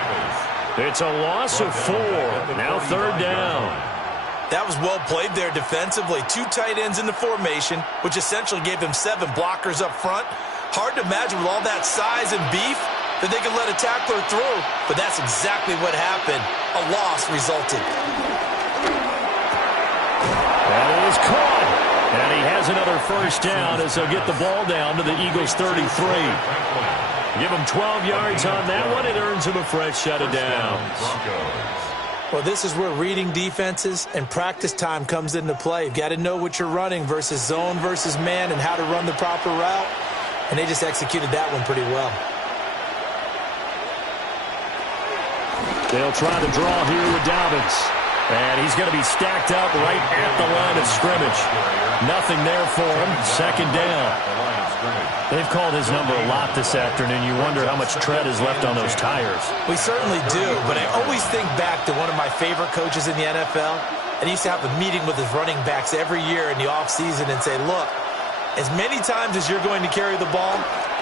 It's a loss of 4. Now third down. That was well played there defensively. 2 tight ends in the formation, which essentially gave them 7 blockers up front. Hard to imagine with all that size and beef that they could let a tackler through, but that's exactly what happened. A loss resulted. That is caught. And he has another first down as they'll get the ball down to the Eagles' 33. Give him 12 yards on that one. It earns him a fresh set of downs. Well, this is where reading defenses and practice time comes into play. You've got to know what you're running versus zone versus man and how to run the proper route. And they just executed that one pretty well. They'll try to draw here with Dobbins. And he's going to be stacked up right at the line of scrimmage. Nothing there for him. Second down. They've called his number a lot this afternoon. You wonder how much tread is left on those tires. We certainly do, but I always think back to one of my favorite coaches in the NFL. And he used to have a meeting with his running backs every year in the offseason and say, look, as many times as you're going to carry the ball,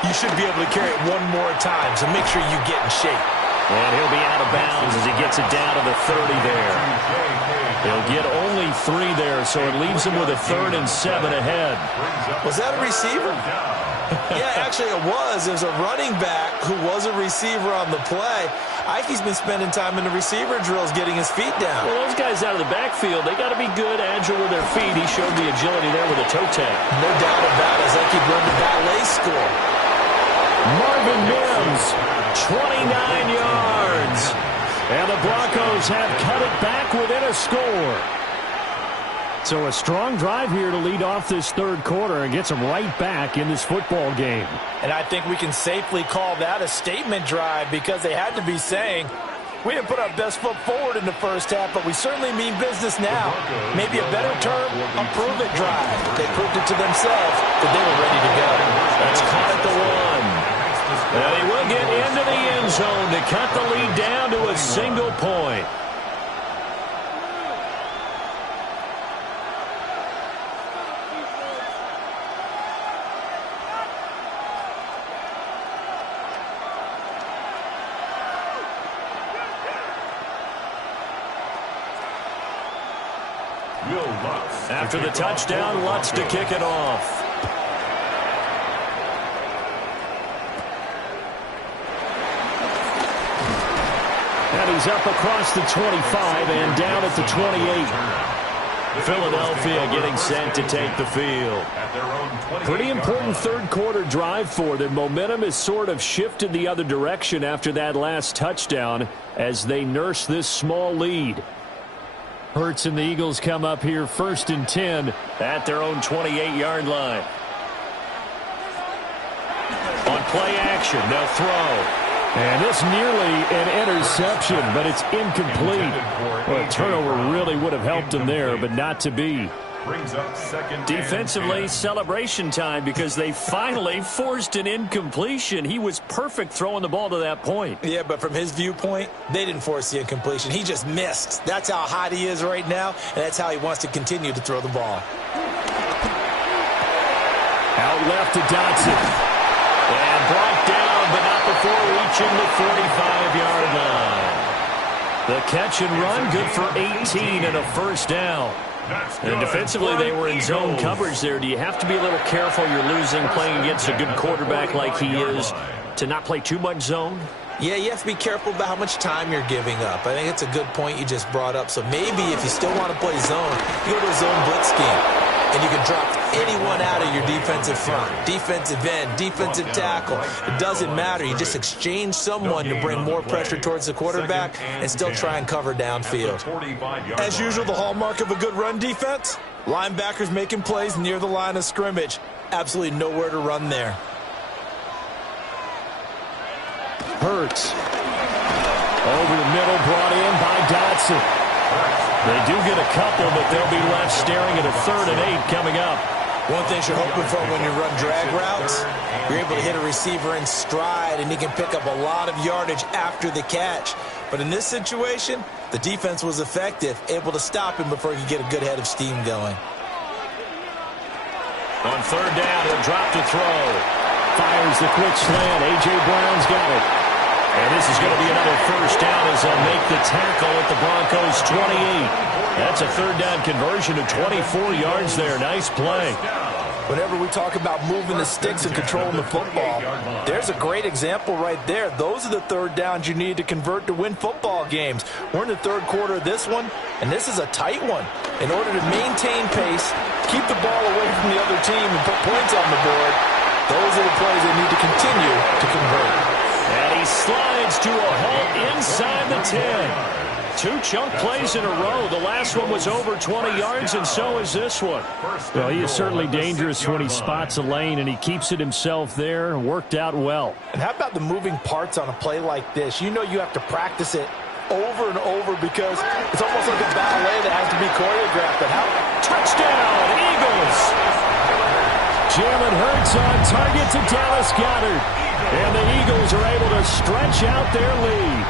you should be able to carry it one more time, so make sure you get in shape. And he'll be out of bounds as he gets it down to the 30 there. He'll get only 3 there, so it leaves him with a 3rd and 7 ahead. Was that a receiver? Yeah, actually it was. There's a running back who was a receiver on the play. Ike's been spending time in the receiver drills getting his feet down. Well, those guys out of the backfield, they got to be good, agile with their feet. He showed the agility there with a toe tap. No doubt about it. It's like he'd run the ballet school. Marvin Mims, 29 yards. And the Broncos have cut it back within a score. So a strong drive here to lead off this third quarter and gets them right back in this football game. And I think we can safely call that a statement drive because they had to be saying, we didn't put our best foot forward in the first half, but we certainly mean business now. Maybe a better term, a prove-it drive. They proved it to themselves that they were ready to go. That's caught at the 1. And he will get into the end zone to cut the lead down to a single point. After the touchdown, Lutz to kick it off. And he's up across the 25 and down at the 28. Philadelphia getting set to take the field. Pretty important third quarter drive for them. Momentum has sort of shifted the other direction after that last touchdown as they nurse this small lead. Hurts and the Eagles come up here 1st and 10 at their own 28-yard line. On play action, they'll throw. And this nearly an interception, but it's incomplete. Well, a turnover really would have helped him there, but not to be. brings up second. Defensively, celebration time because they finally forced an incompletion. He was perfect throwing the ball to that point. Yeah, but from his viewpoint, they didn't force the incompletion. He just missed. That's how hot he is right now, and that's how he wants to continue to throw the ball. Out left to Dotson. And brought down, but not before reaching the 45-yard line. The catch and run, good for 18 and a first down. And defensively, they were in zone coverage there. Do you have to be a little careful? You're losing playing against a good quarterback like he is to not play too much zone? Yeah, you have to be careful about how much time you're giving up. I think it's a good point you just brought up. So maybe if you still want to play zone, you go to a zone blitz scheme. And you can drop anyone out of your defensive front, defensive end, defensive tackle. It doesn't matter. You just exchange someone to bring more pressure towards the quarterback and still try and cover downfield. As usual, the hallmark of a good run defense, linebackers making plays near the line of scrimmage. Absolutely nowhere to run there. Hurts. Over the middle, brought in by Dotson. They do get a couple, but they'll be left staring at a 3rd and 8 coming up. One thing you're hoping for when you run drag routes, you're able to hit a receiver in stride, and he can pick up a lot of yardage after the catch. But in this situation, the defense was effective, able to stop him before he could get a good head of steam going. On 3rd down, he'll drop to throw. Fires the quick slant. A.J. Brown's got it. And this is going to be another first down as they'll make the tackle at the Broncos' 28. That's a 3rd down conversion of 24 yards there. Nice play. Whenever we talk about moving the sticks and controlling the football, there's a great example right there. Those are the 3rd downs you need to convert to win football games. We're in the 3rd quarter of this one, and this is a tight one. In order to maintain pace, keep the ball away from the other team, and put points on the board, those are the plays they need to continue to convert. And he slides to a halt inside the 10. 2 chunk plays in a row. The last one was over 20 yards, and so is this one. Well, he is certainly dangerous when he spots a lane, and he keeps it himself there and worked out well. And how about the moving parts on a play like this? You know you have to practice it over and over because it's almost like a ballet that has to be choreographed. But how? Touchdown, Eagles! Jalen Hurts on target to Dallas Goedert. And the Eagles are able to stretch out their lead.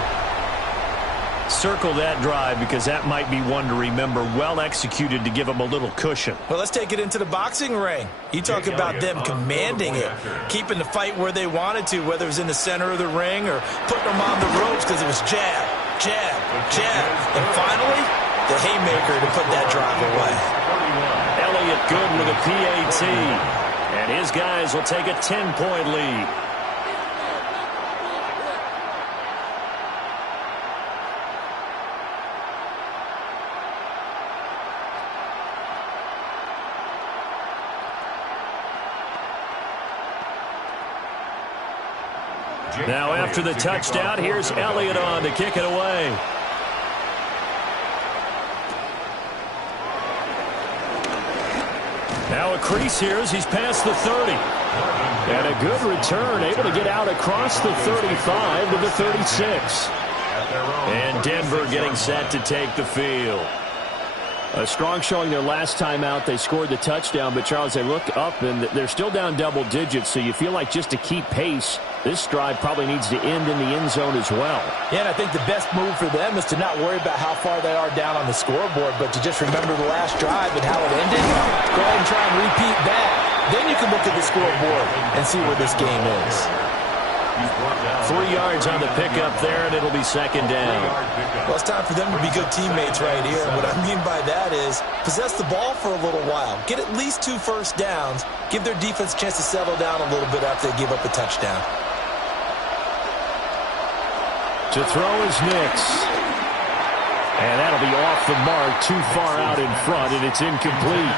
Circle that drive because that might be one to remember. Well executed to give them a little cushion. Well, let's take it into the boxing ring. You talk about them commanding it, keeping the fight where they wanted to, whether it was in the center of the ring or putting them on the ropes because it was jab, jab, jab. And finally, the haymaker to put that drive away. Elliott good with a PAT. And his guys will take a 10-point lead. Now after the touchdown, here's Elliott on to kick it away. Now a crease here as he's past the 30. And a good return, able to get out across the 35 to the 36. And Denver getting set to take the field. A strong showing their last time out. They scored the touchdown, but Charles, they look up and they're still down double digits, so you feel like just to keep pace, this drive probably needs to end in the end zone as well. Yeah, and I think the best move for them is to not worry about how far they are down on the scoreboard, but to just remember the last drive and how it ended. Go ahead and try and repeat that. Then you can look at the scoreboard and see where this game is. 3 yards on the pickup there, and it'll be 2nd down. Well, it's time for them to be good teammates right here. What I mean by that is possess the ball for a little while. Get at least 2 first downs. Give their defense a chance to settle down a little bit after they give up a touchdown. To throw is Nix. And that'll be off the mark, too far out in front, and it's incomplete.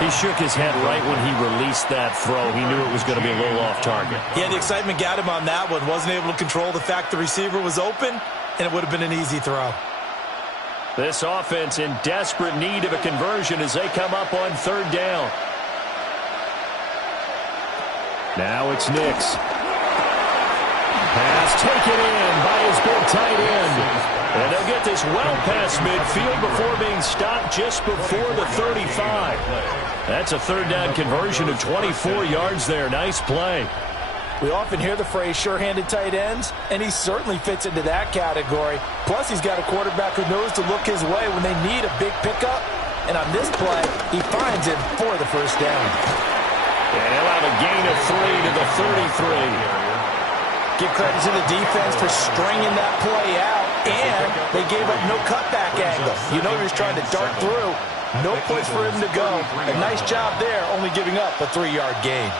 He shook his head right when he released that throw. He knew it was going to be a little off target. Yeah, the excitement got him on that one. Wasn't able to control the fact the receiver was open, and it would have been an easy throw. This offense in desperate need of a conversion as they come up on 3rd down. Now it's Nix. Pass taken in by his big tight end. And they'll get got this well past midfield before being stopped just before the 35. That's a third down conversion of 24 yards there. Nice play. We often hear the phrase sure-handed tight ends, and he certainly fits into that category. Plus, he's got a quarterback who knows to look his way when they need a big pickup. And on this play, he finds him for the first down. And he'll have a gain of 3 to the 33. Give credit to the defense for stringing that play out, and they gave up no cutback angle. You know he was trying to dart through. No place for him to go. A nice job there, only giving up a 3-yard gain.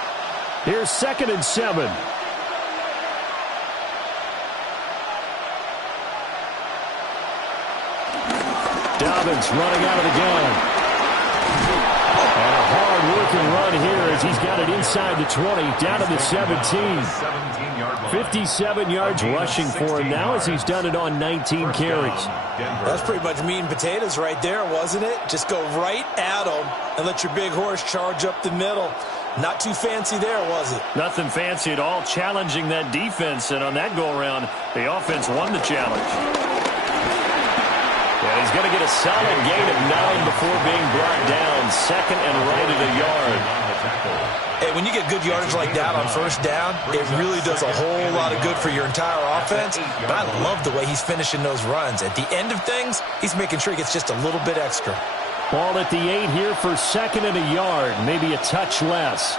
Here's 2nd and 7. Dobbins running out of the gun. And a hard-working run here as he's got it inside the 20, down to the 17. 57 yards rushing for him now as he's done it on 19 carries. That's pretty much meat and potatoes right there, wasn't it? Just go right at him and let your big horse charge up the middle. Not too fancy there, was it? Nothing fancy at all, challenging that defense. And on that go-around, the offense won the challenge. And he's going to get a solid gain of 9 before being brought down. 2nd and right at a yard. Hey, when you get good yardage like that on first down, it really does a whole lot of good for your entire offense. But I love the way he's finishing those runs. At the end of things, he's making sure he gets just a little bit extra. Ball at the 8 here for 2nd and a yard, maybe a touch less.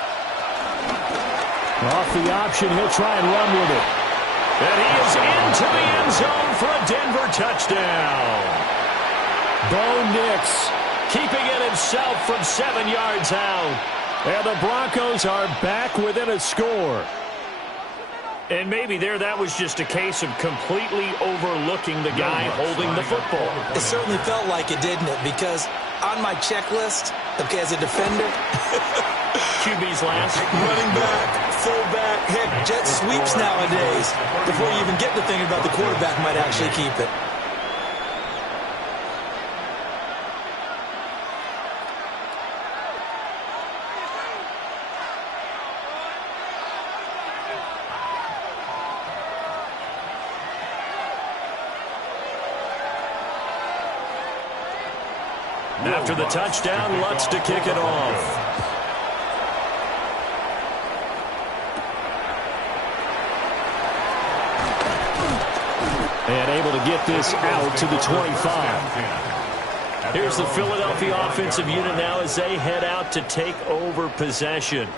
Off the option, he'll try and run with it. And he is into the end zone for a Denver touchdown. Bo Nix keeping it himself from 7 yards out. And the Broncos are back within a score. And maybe that was just a case of completely overlooking the guy holding the football. It certainly felt like it, didn't it? Because on my checklist, okay, as a defender, QB's last. running back, fullback, heck, jet sweeps nowadays. Before you even get to thinking about the quarterback might actually keep it. After the touchdown, Lutz to kick it off. And able to get this out to the 25. Here's the Philadelphia offensive unit now as they head out to take over possession.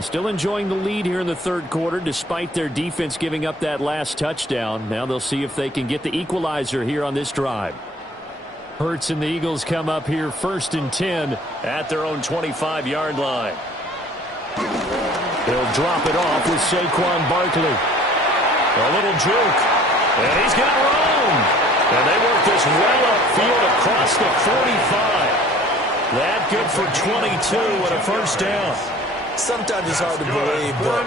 Still enjoying the lead here in the third quarter despite their defense giving up that last touchdown. Now they'll see if they can get the equalizer here on this drive. Hurts and the Eagles come up here 1st and 10 at their own 25-yard line. They'll drop it off with Saquon Barkley. A little juke. And he's got room. And they work this well upfield across the 45. That good for 22 and a first down. Sometimes it's hard to believe, but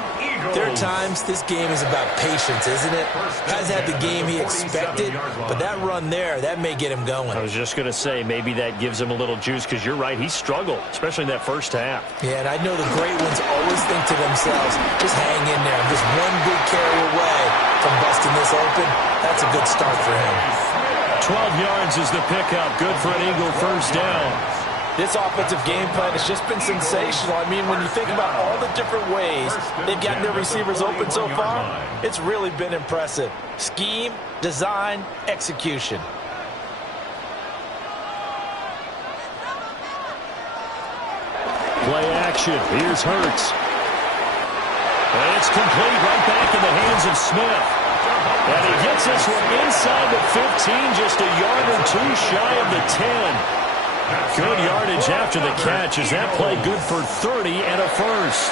there are times this game is about patience, isn't it? Hasn't had the game he expected, but that run there, that may get him going. I was just going to say, maybe that gives him a little juice, because you're right, he struggled, especially in that first half. Yeah, and I know the great ones always think to themselves, just hang in there. Just one big carry away from busting this open. That's a good start for him. 12 yards is the pickup. Good for an Eagle first down. This offensive game plan has just been sensational. I mean, when you think about all the different ways they've gotten their receivers open so far, it's really been impressive. Scheme, design, execution. Play action. Here's Hurts. And it's complete right back in the hands of Smith. And he gets this one inside the 15, just a yard or two shy of the 10. Good yardage after the catch. Is that play good for 30 and a first?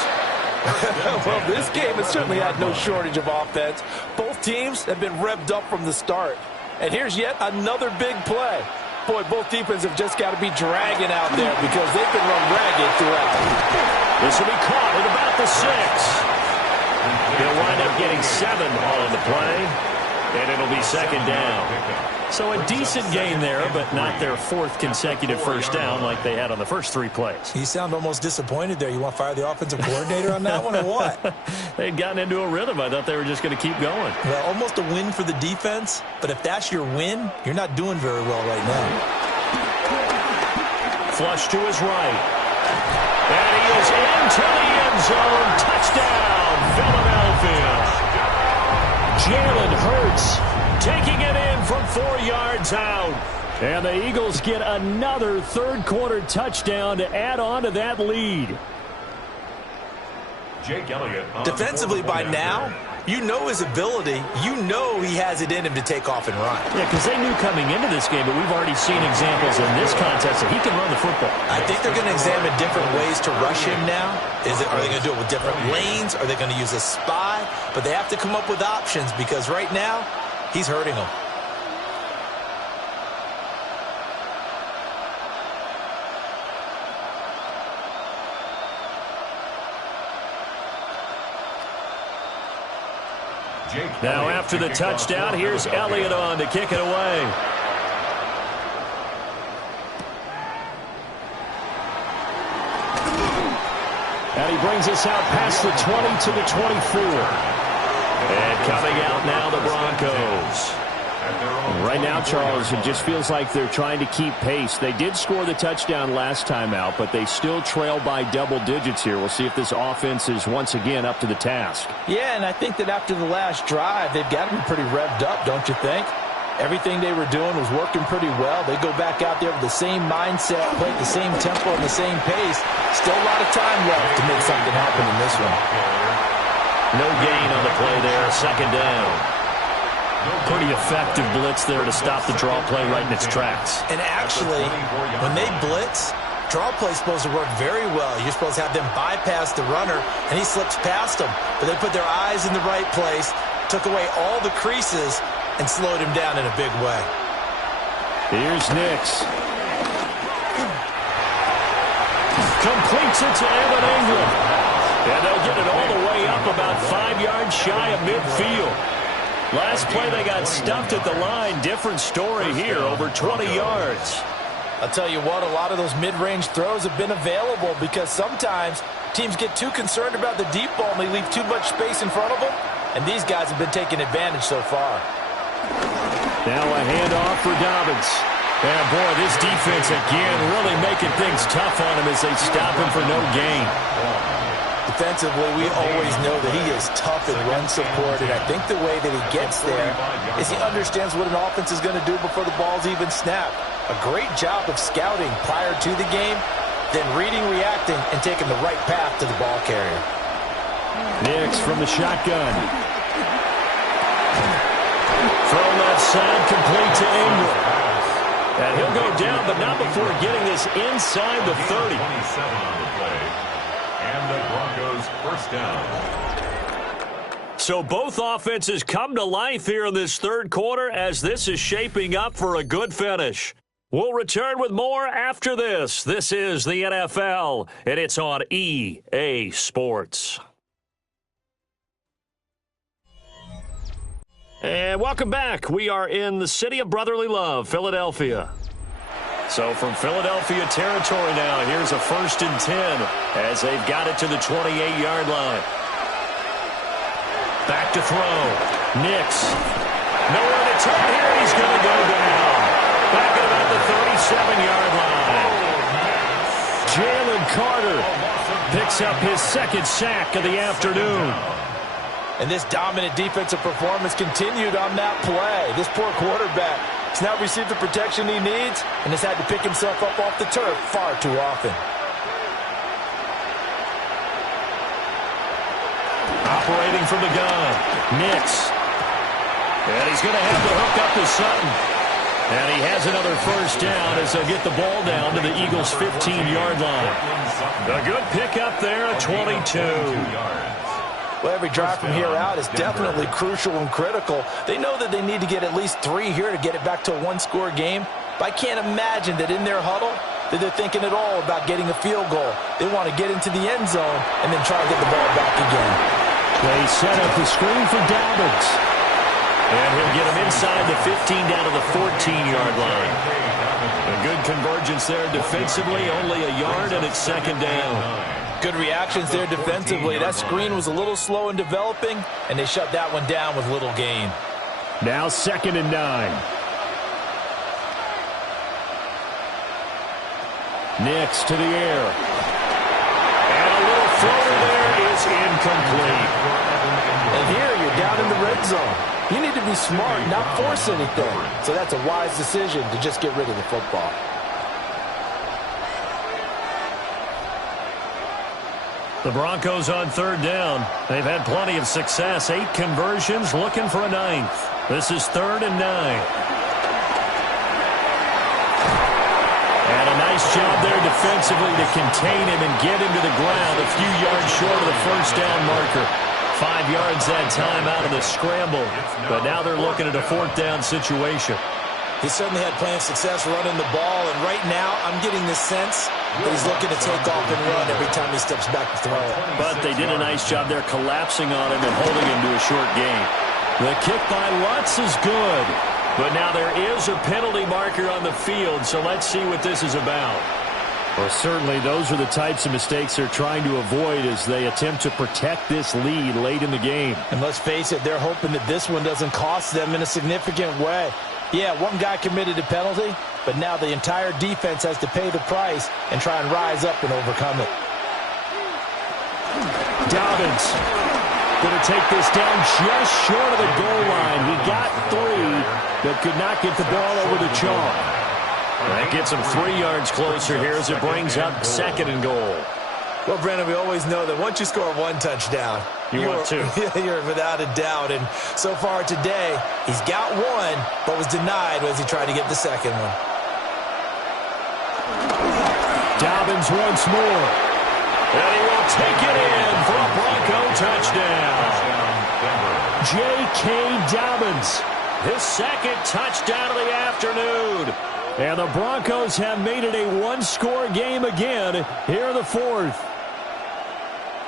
Well, this game has certainly had no shortage of offense. Both teams have been revved up from the start. And here's yet another big play. Boy, both defenses have just got to be dragging out there because they've been run ragged throughout. This will be caught at about the 6. They'll wind up getting 7 on the play. And it'll be second down. So a decent gain there, but not their fourth consecutive first down like they had on the first 3 plays. You sound almost disappointed there. You want to fire the offensive coordinator on that one or what? They'd gotten into a rhythm. I thought they were just going to keep going. Well, almost a win for the defense, but if that's your win, you're not doing very well right now. Flush to his right. And he is into the end zone. Touchdown, Philadelphia. Jalen Hurts taking it in from 4 yards out. And the Eagles get another third-quarter touchdown to add on to that lead. Jake Elliott. Defensively by now, you know his ability. You know he has it in him to take off and run. Yeah, because they knew coming into this game, but we've already seen examples in this contest that he can run the football. I think they're going to examine different ways to rush him now. Are they going to do it with different lanes? Are they going to use a spy? But they have to come up with options because right now, he's hurting them. Now after the touchdown, here's Elliott on to kick it away. And he brings us out past the 20 to the 24. And coming out now, the Broncos. Right now, Charles, it just feels like they're trying to keep pace. They did score the touchdown last time out, but they still trail by double digits here. We'll see if this offense is once again up to the task. Yeah, and I think that after the last drive, they've got to be pretty revved up, don't you think? Everything they were doing was working pretty well. They go back out there with the same mindset, play at the same tempo and the same pace. Still a lot of time left to make something happen in this one. No gain on the play there, second down. Pretty effective blitz there to stop the draw play right in its tracks. And actually, when they blitz, draw play is supposed to work very well. You're supposed to have them bypass the runner, and he slips past them. But they put their eyes in the right place, took away all the creases, and slowed him down in a big way. Here's Nix. Completes it to Evan Ingram. And they'll get it all the way up about 5 yards shy of midfield. Last play, they got stuffed at the line. Different story here, over 20 yards. I'll tell you what, a lot of those mid-range throws have been available because sometimes teams get too concerned about the deep ball and they leave too much space in front of them, and these guys have been taking advantage so far. Now a handoff for Dobbins. And boy, this defense again really making things tough on him as they stop him for no gain. Defensively, we always know that he is tough in run support, and I think the way that he gets there is he understands what an offense is going to do before the ball's even snapped. A great job of scouting prior to the game, then reading, reacting, and taking the right path to the ball carrier. Nix from the shotgun. From that side, complete to Ingram. And he'll go down, but not before getting this inside the 30. 27 on the play. And the Broncos first down. So both offenses come to life here in this third quarter as this is shaping up for a good finish. We'll return with more after this. This is the NFL, and it's on EA Sports. And welcome back. We are in the city of brotherly love, Philadelphia. So from Philadelphia territory now, here's a 1st and 10 as they've got it to the 28-yard line. Back to throw. Nix. Nowhere to turn here. He's going to go down. Back at about the 37-yard line. Jalen Carter picks up his second sack of the afternoon. And this dominant defensive performance continued on that play. This poor quarterback has now received the protection he needs and has had to pick himself up off the turf far too often. Operating from the gun, Nix. And he's going to have to hook up to Sutton. And he has another first down as they'll get the ball down to the Eagles' 15-yard line. A good pickup there at 22. Well, every drive from here out is definitely crucial and critical. They know that they need to get at least 3 here to get it back to a one-score game. But I can't imagine that in their huddle that they're thinking at all about getting a field goal. They want to get into the end zone and then try to get the ball back again. They set up the screen for Dobbins. And he'll get him inside the 15 down to the 14-yard line. A good convergence there defensively, only a yard, and it's second down. Good reactions there defensively. That screen was a little slow in developing, and they shut that one down with little gain. Now 2nd and 9. Nix to the air. And a little floater there is incomplete. And here you're down in the red zone. You need to be smart, not force anything. So that's a wise decision to just get rid of the football. The Broncos on 3rd down. They've had plenty of success. 8 conversions, looking for a 9th. This is 3rd and 9. And a nice job there defensively to contain him and get him to the ground a few yards short of the first down marker. 5 yards that time out of the scramble. But now they're looking at a 4th down situation. He certainly had plenty of success running the ball, and right now I'm getting the sense that he's looking to take off and run every time he steps back to throw it. But they did a nice job there collapsing on him and holding him to a short gain. The kick by Lutz is good. But now there is a penalty marker on the field, so let's see what this is about. Well, certainly those are the types of mistakes they're trying to avoid as they attempt to protect this lead late in the game. And let's face it, they're hoping that this one doesn't cost them in a significant way. Yeah, one guy committed a penalty, but now the entire defense has to pay the price and try and rise up and overcome it. Dobbins going to take this down just short of the goal line. He got 3, but could not get the ball over the chalk. That gets him 3 yards closer here as it brings up 2nd and goal. Well, Brandon, we always know that once you score 1 touchdown, you're 2. You're without a doubt. And so far today, he's got 1, but was denied as he tried to get the 2nd one. Dobbins once more. And he will take it in for a Bronco touchdown. J.K. Dobbins. His 2nd touchdown of the afternoon. And the Broncos have made it a 1-score game again here in the 4th.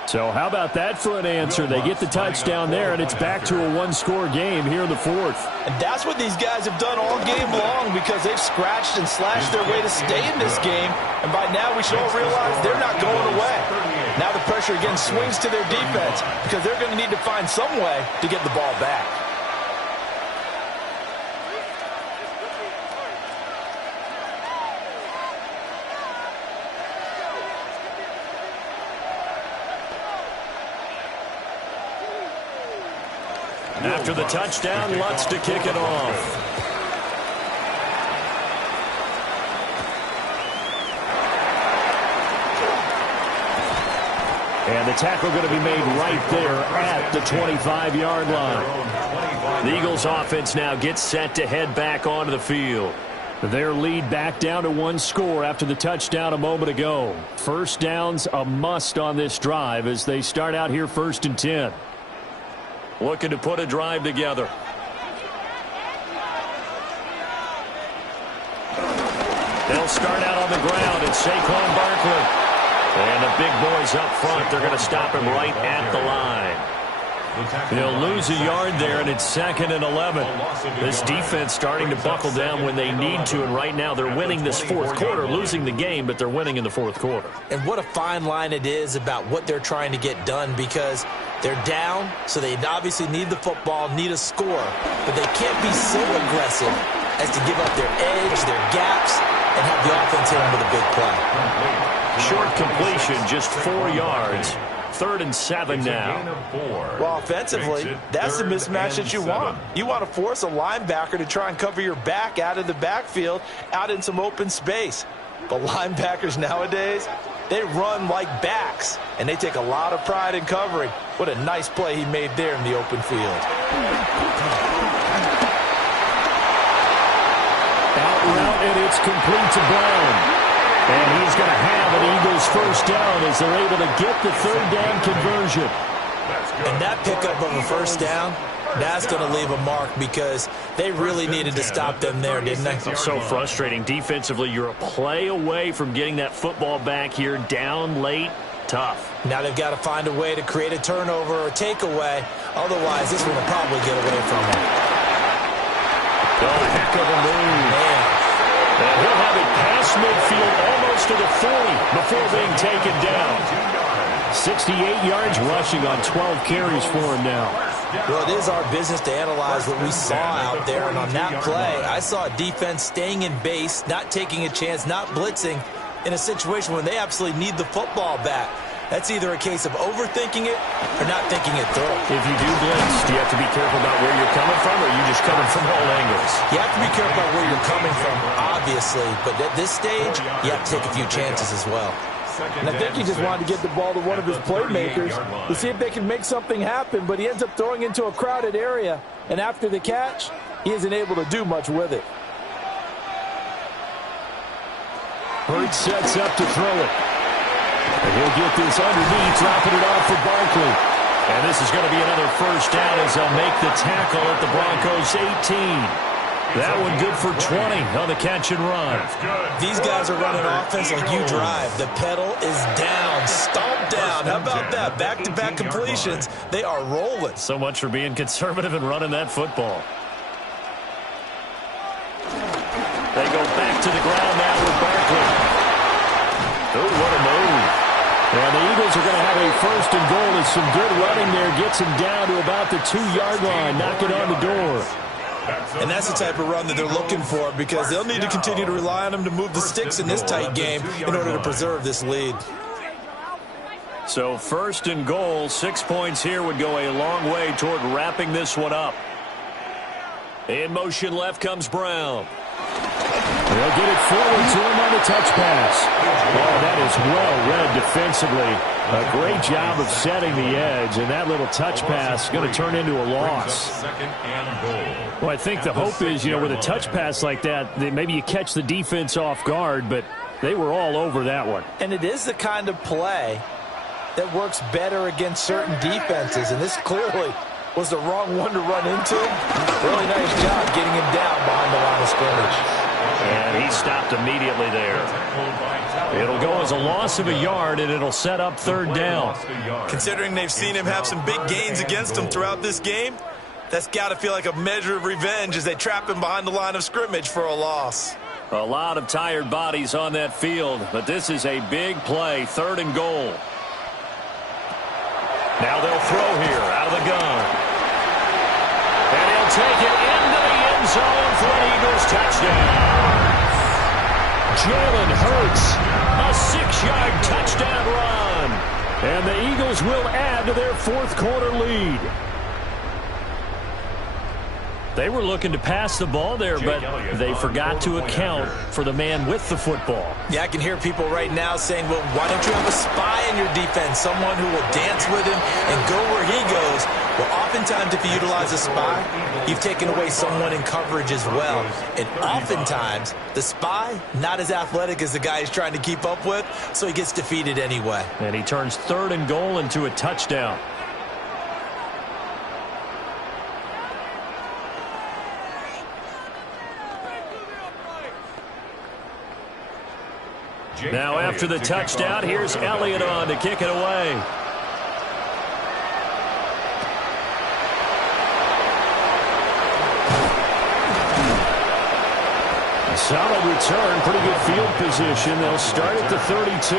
So how about that for an answer? They get the touchdown there, and it's back to a 1-score game here in the 4th. And that's what these guys have done all game long because they've scratched and slashed their way to stay in this game. And by now we should all realize they're not going away. Now the pressure again swings to their defense because they're going to need to find some way to get the ball back. After the touchdown, Lutz to kick it off. And the tackle going to be made right there at the 25-yard line. The Eagles offense now gets set to head back onto the field. Their lead back down to 1 score after the touchdown a moment ago. First down's a must on this drive as they start out here 1st and 10. Looking to put a drive together. They'll start out on the ground. It's Saquon Barkley. And the big boys up front, they're going to stop him right at the line. They'll lose a yard there, and it's 2nd and 11. This defense starting to buckle down when they need to, and right now they're winning this 4th quarter, losing the game, but they're winning in the 4th quarter. And what a fine line it is about what they're trying to get done because they're down, so they obviously need the football, need a score, but they can't be so aggressive as to give up their edge, their gaps, and have the offense hit them with a big play. Short completion, just 4 yards. 3rd and 7 now. Well, offensively, that's the mismatch that you want. You want to force a linebacker to try and cover your back out of the backfield, out in some open space. But linebackers nowadays, they run like backs, and they take a lot of pride in covering. What a nice play he made there in the open field. Out route, and it's complete to Brown. And he's going to have an Eagles first down as they're able to get the 3rd down conversion. And that pickup of a first down, that's going to leave a mark because they really needed to stop them there, didn't they? So frustrating. Defensively, you're a play away from getting that football back here, down late, tough. Now they've got to find a way to create a turnover or takeaway. Otherwise, this one will probably get away from them. Oh, a heck of a move. Man. And he'll have it past midfield almost to the 40 before being taken down. 68 yards rushing on 12 carries for him now. Well, it is our business to analyze what we saw out there. And on that play, I saw a defense staying in base, not taking a chance, not blitzing in a situation when they absolutely need the football back. That's either a case of overthinking it or not thinking it through. If you do blitz, do you have to be careful about where you're coming from, or are you just coming from all angles? You have to be careful about where you're coming from, obviously. But at this stage, you have to take a few chances as well. And I think he just wanted to get the ball to one of his playmakers to see if they can make something happen, but he ends up throwing into a crowded area. And after the catch, he isn't able to do much with it. Hurts sets up to throw it. And he'll get this underneath, dropping it off for Barkley. And this is going to be another first down as they'll make the tackle at the Broncos 18. That one good for 20 on the catch and run. These guys are running offense like you drive. The pedal is down, stomped down. How about that? Back-to-back completions. They are rolling. So much for being conservative and running that football. They go back to the ground now with Barkley. Oh, what a move. And the Eagles are going to have a first and goal as some good running there gets him down to about the 2-yard line, knocking on the door. And that's the type of run that they're looking for, because they'll need to continue to rely on him to move the sticks in this tight game in order to preserve this lead. So first and goal, 6 points here would go a long way toward wrapping this one up. In motion left comes Brown. They'll get it forward to him on the touch pass. Oh, that is well read defensively. A great job of setting the edge, and that little touch pass is going to turn into a loss. Well, I think the hope is, with a touch pass like that maybe you catch the defense off guard, but they were all over that one. And it is the kind of play that works better against certain defenses, and this clearly was the wrong one to run into. Really nice job getting him down behind the line of scrimmage. And he stopped immediately there. It'll go as a loss of a yard, and it'll set up third down. Considering they've seen him have some big gains against them throughout this game, that's got to feel like a measure of revenge as they trap him behind the line of scrimmage for a loss. A lot of tired bodies on that field, but this is a big play, third and goal. Now they'll throw here out of the gun. And he'll take it into the end zone for an Eagles touchdown. Jalen Hurts, a 6-yard touchdown run. And the Eagles will add to their fourth quarter lead. They were looking to pass the ball there, but they forgot to account for the man with the football. Yeah, I can hear people right now saying, well, why don't you have a spy in your defense, someone who will dance with him and go where he goes? Well, oftentimes if you utilize a spy, you've taken away someone in coverage as well. And oftentimes, the spy, not as athletic as the guy he's trying to keep up with, so he gets defeated anyway. And he turns third and goal into a touchdown. Now after the touchdown, here's Elliott on to kick it away. A solid return, pretty good field position. They'll start at the 32.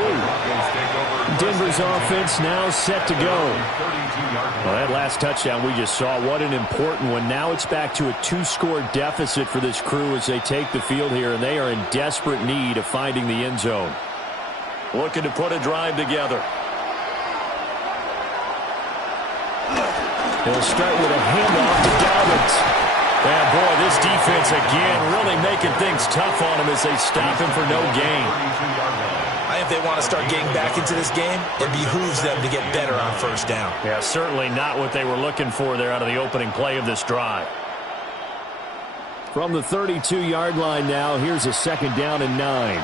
Denver's offense now set to go. Well, that last touchdown we just saw, what an important one. Now it's back to a 2-score deficit for this crew as they take the field here, and they are in desperate need of finding the end zone. Looking to put a drive together. He'll start with a handoff to Dobbins. And boy, this defense again really making things tough on him as they stop him for no gain. If they want to start getting back into this game, it behooves them to get better on first down. Yeah, certainly not what they were looking for there out of the opening play of this drive. From the 32-yard line now, here's a second down and 9.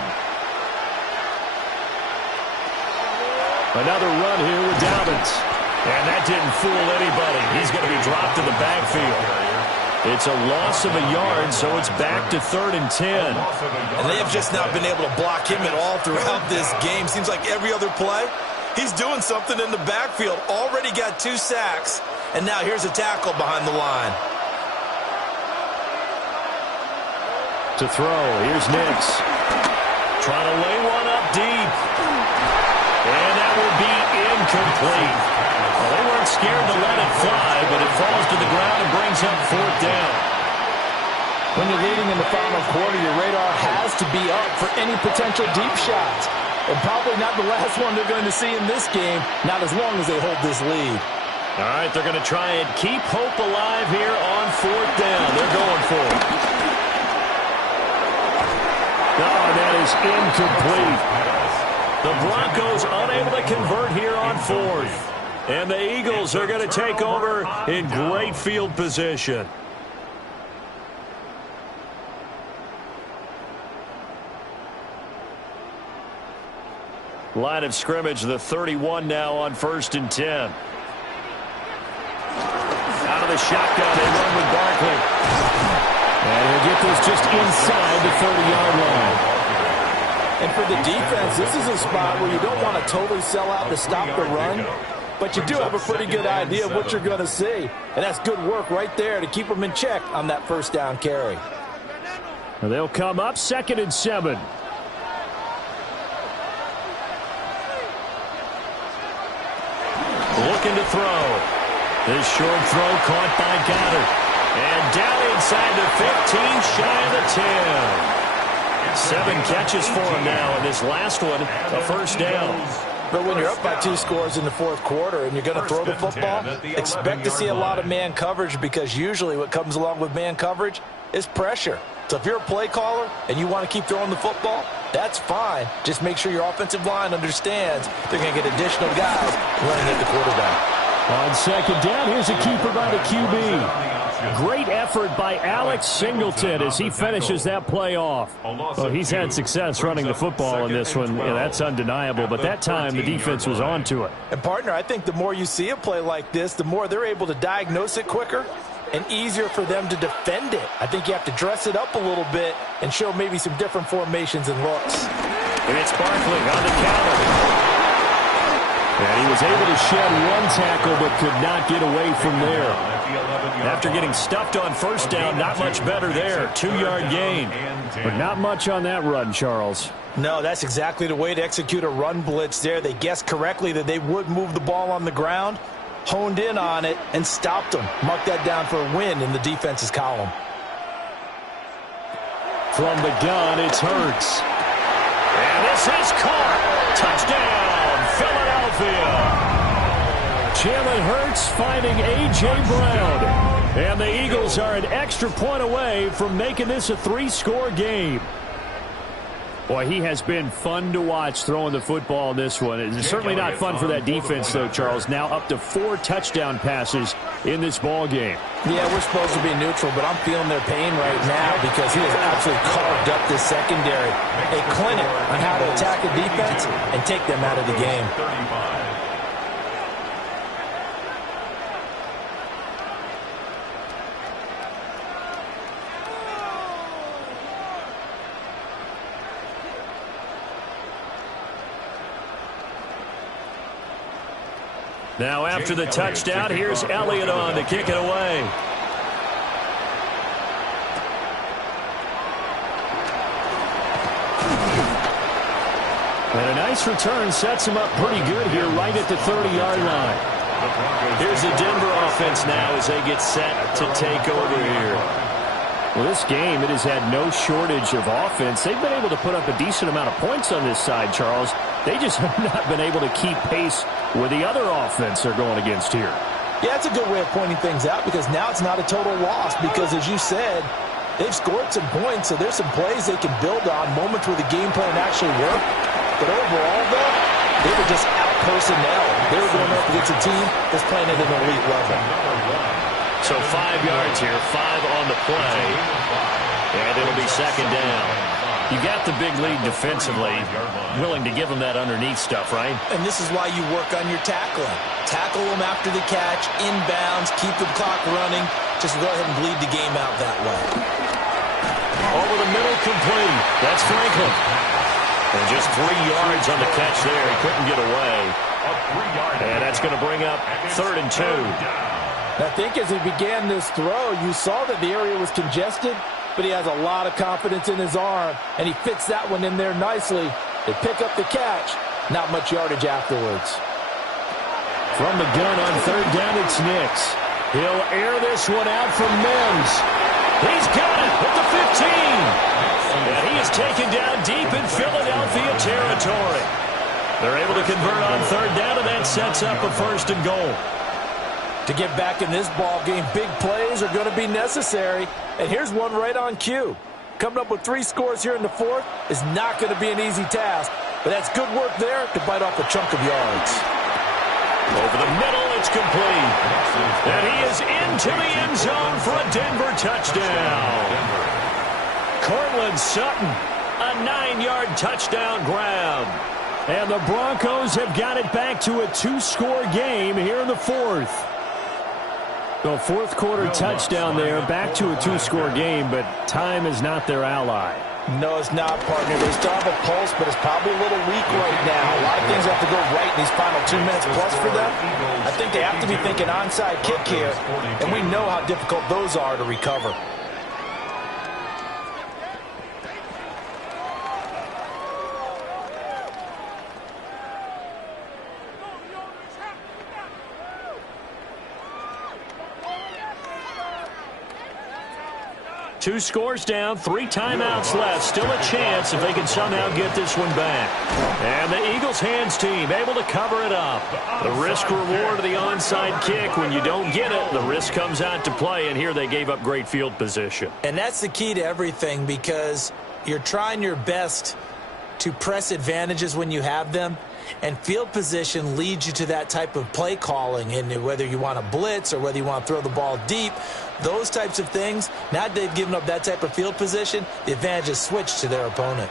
Another run here with Dobbins. And that didn't fool anybody. He's going to be dropped in the backfield. It's a loss of a yard, so it's back to 3rd and 10. And they have just not been able to block him at all throughout this game. Seems like every other play, he's doing something in the backfield. Already got 2 sacks, and now here's a tackle behind the line. To throw, here's Nix. Trying to lay one up deep. And that will be incomplete. Well, they weren't scared to let it fly, but it falls to the ground and brings up 4th down. When you're leading in the final quarter, your radar has to be up for any potential deep shots. And probably not the last one they're going to see in this game, not as long as they hold this lead. All right, they're going to try and keep hope alive here on 4th down. They're going for it. Oh, that is incomplete. The Broncos unable to convert here on 4th. And the Eagles are going to take over in great field position. Line of scrimmage, the 31 now on 1st and 10. Out of the shotgun, they run with Barkley. And he'll get this just inside the 30-yard line. And for the defense, this is a spot where you don't want to totally sell out to stop the run, but you do have a pretty good idea of what you're going to see. And that's good work right there to keep them in check on that 1st down carry. They'll come up 2nd and 7. Looking to throw. This short throw caught by Goddard. And down inside the 15, shy of the 10. 7 catches for him now, and this last one, a 1st down. But when you're up by 2 scores in the 4th quarter and you're going to throw the football, expect to see a lot of man coverage, because usually what comes along with man coverage is pressure. So if you're a play caller and you want to keep throwing the football, that's fine. Just make sure your offensive line understands they're going to get additional guys running at the quarterback. On 2nd down, here's a keeper by the QB. Great effort by Alex Singleton as he finishes that play off. Well, he's had success running the football in this one. Yeah, that's undeniable, but that time the defense was on to it. And, partner, I think the more you see a play like this, the more they're able to diagnose it quicker and easier for them to defend it. I think you have to dress it up a little bit and show maybe some different formations and looks. And it's Barkley on the counter. And he was able to shed one tackle but could not get away from there. After getting stuffed on 1st down, not much better there. 2-yard gain. But not much on that run, Charles. No, that's exactly the way to execute a run blitz there. They guessed correctly that they would move the ball on the ground, honed in on it, and stopped them. Mark that down for a win in the defense's column. From the gun, it's Hurts. And this is caught. Touchdown, Philadelphia. Jalen Hurts finding A.J. Brown. And the Eagles are an extra point away from making this a 3-score game. Boy, he has been fun to watch throwing the football in this one. It's certainly not fun for that defense, though, Charles. Now up to 4 touchdown passes in this ball game. Yeah, we're supposed to be neutral, but I'm feeling their pain right now because he has absolutely carved up this secondary. A clinic on how to attack a defense and take them out of the game. Now after the touchdown, here's Elliott on to kick it away. And a nice return sets him up pretty good here right at the 30-yard line. Here's the Denver offense now as they get set to take over here. Well, this game, it has had no shortage of offense. They've been able to put up a decent amount of points on this side, Charles. They just have not been able to keep pace with the other offense they're going against here. Yeah, that's a good way of pointing things out because now it's not a total loss because, as you said, they've scored some points, so there's some plays they can build on, moments where the game plan actually worked. But overall, though, they were just out-personnel. They were going up against a team that's playing at an elite level. So 5 yards here, 5 on the play, and it'll be 2nd down. You got the big lead defensively, willing to give them that underneath stuff, right? And this is why you work on your tackling. Tackle them after the catch, inbounds, keep the clock running. Just go ahead and bleed the game out that way. Over the middle, complete. That's Franklin. And just 3 yards on the catch there. He couldn't get away. And that's going to bring up 3rd and 2. I think as he began this throw, you saw that the area was congested. but he has a lot of confidence in his arm, and he fits that one in there nicely. They pick up the catch. Not much yardage afterwards. From the gun on third down, it's Nix. He'll air this one out from Mims. He's got it at the 15. And he is taken down deep in Philadelphia territory. They're able to convert on third down, and that sets up a 1st and goal. To get back in this ball game, big plays are going to be necessary. And here's one right on cue. Coming up with 3 scores here in the 4th is not going to be an easy task, but that's good work there to bite off a chunk of yards. Over the middle, it's complete. And he is into the end zone for a Denver touchdown. Cortland Sutton, a 9-yard touchdown grab. And the Broncos have got it back to a 2-score game here in the 4th. So 4th quarter touchdown there, back to a 2-score game, but time is not their ally. No, it's not, partner. They still have a pulse, but it's probably a little weak right now. A lot of things have to go right in these final 2 minutes plus for them. I think they have to be thinking onside kick here, and we know how difficult those are to recover. Two scores down, 3 timeouts left. Still a chance if they can somehow get this one back. And the Eagles hands team able to cover it up. The risk reward of the onside kick. When you don't get it, the risk comes out to play, and here they gave up great field position. And that's the key to everything, because you're trying your best to press advantages when you have them, and field position leads you to that type of play calling. And whether you want to blitz or whether you want to throw the ball deep, those types of things, now that they've given up that type of field position, the advantage is switched to their opponent.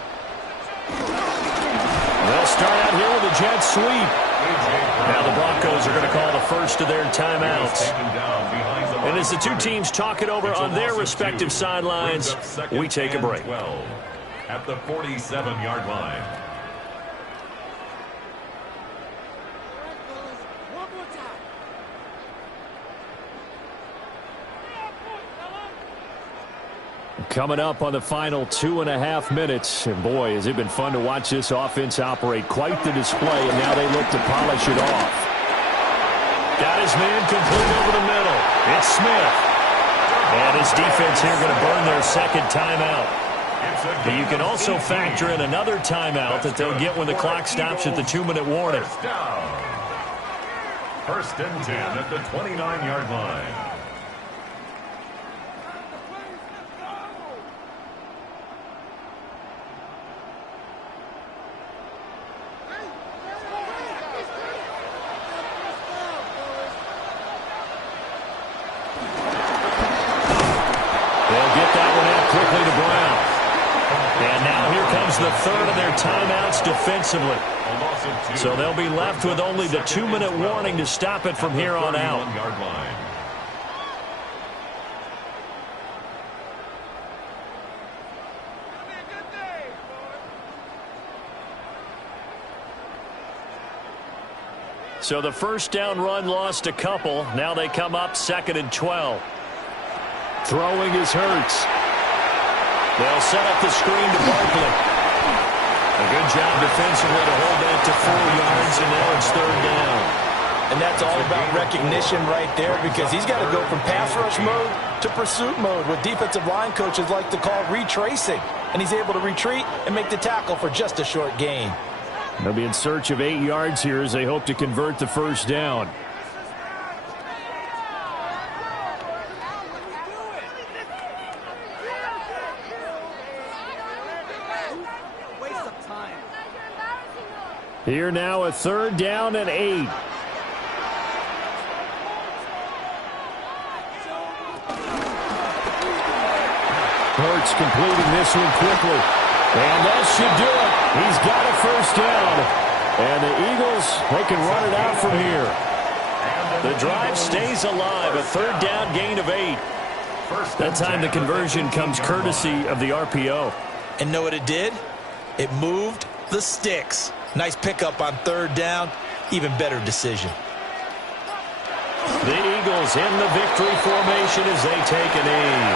They'll start out here with a jet sweep. Now the Broncos are going to call the first of their timeouts. And as the two teams talk it over on their respective sidelines, we take a break. At the 47-yard line. Coming up on the final 2.5 minutes. And boy, has it been fun to watch this offense operate. Quite the display, and now they look to polish it off. Got his man complete over the middle. It's Smith. And his defense here going to burn their second timeout. But you can also factor in another timeout that they'll get when the clock stops at the 2-minute warning. First and 10 at the 29-yard line. They'll get that one out quickly to Brown. And now here comes the third of their timeouts defensively. So they'll be left with only the 2-minute warning to stop it from here on out. So the first down run lost a couple. Now they come up 2nd and 12. Throwing is Hurts. They'll set up the screen to Barkley. A good job defensively to hold that to 4 yards, and now it's 3rd down. And that's all about recognition right there, because he's got to go from pass rush mode to pursuit mode, what defensive line coaches like to call retracing. And he's able to retreat and make the tackle for just a short gain. They'll be in search of 8 yards here as they hope to convert the first down. Here now a 3rd down and 8. Hurts completing this one quickly. And that should do it. He's got a first down. And the Eagles, they can run it out from here. The drive stays alive. A 3rd down gain of 8. That time the conversion comes courtesy of the RPO. And know what it did? It moved the sticks. Nice pickup on 3rd down. Even better decision. The Eagles in the victory formation as they take a knee.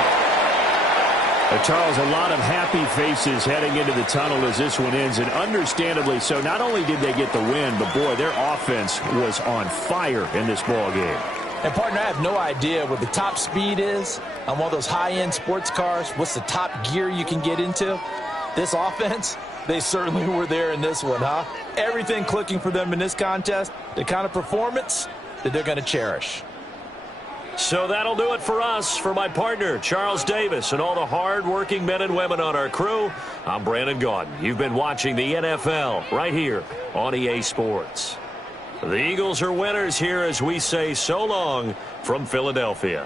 Charles, a lot of happy faces heading into the tunnel as this one ends, and understandably so. Not only did they get the win, but, boy, their offense was on fire in this ball game. And, partner, I have no idea what the top speed is on one of those high-end sports cars. What's the top gear you can get into? This offense, they certainly were there in this one, huh? Everything clicking for them in this contest, the kind of performance that they're going to cherish. So that'll do it for us. For my partner, Charles Davis, and all the hard-working men and women on our crew, I'm Brandon Gaudin. You've been watching the NFL right here on EA Sports. The Eagles are winners here as we say so long from Philadelphia.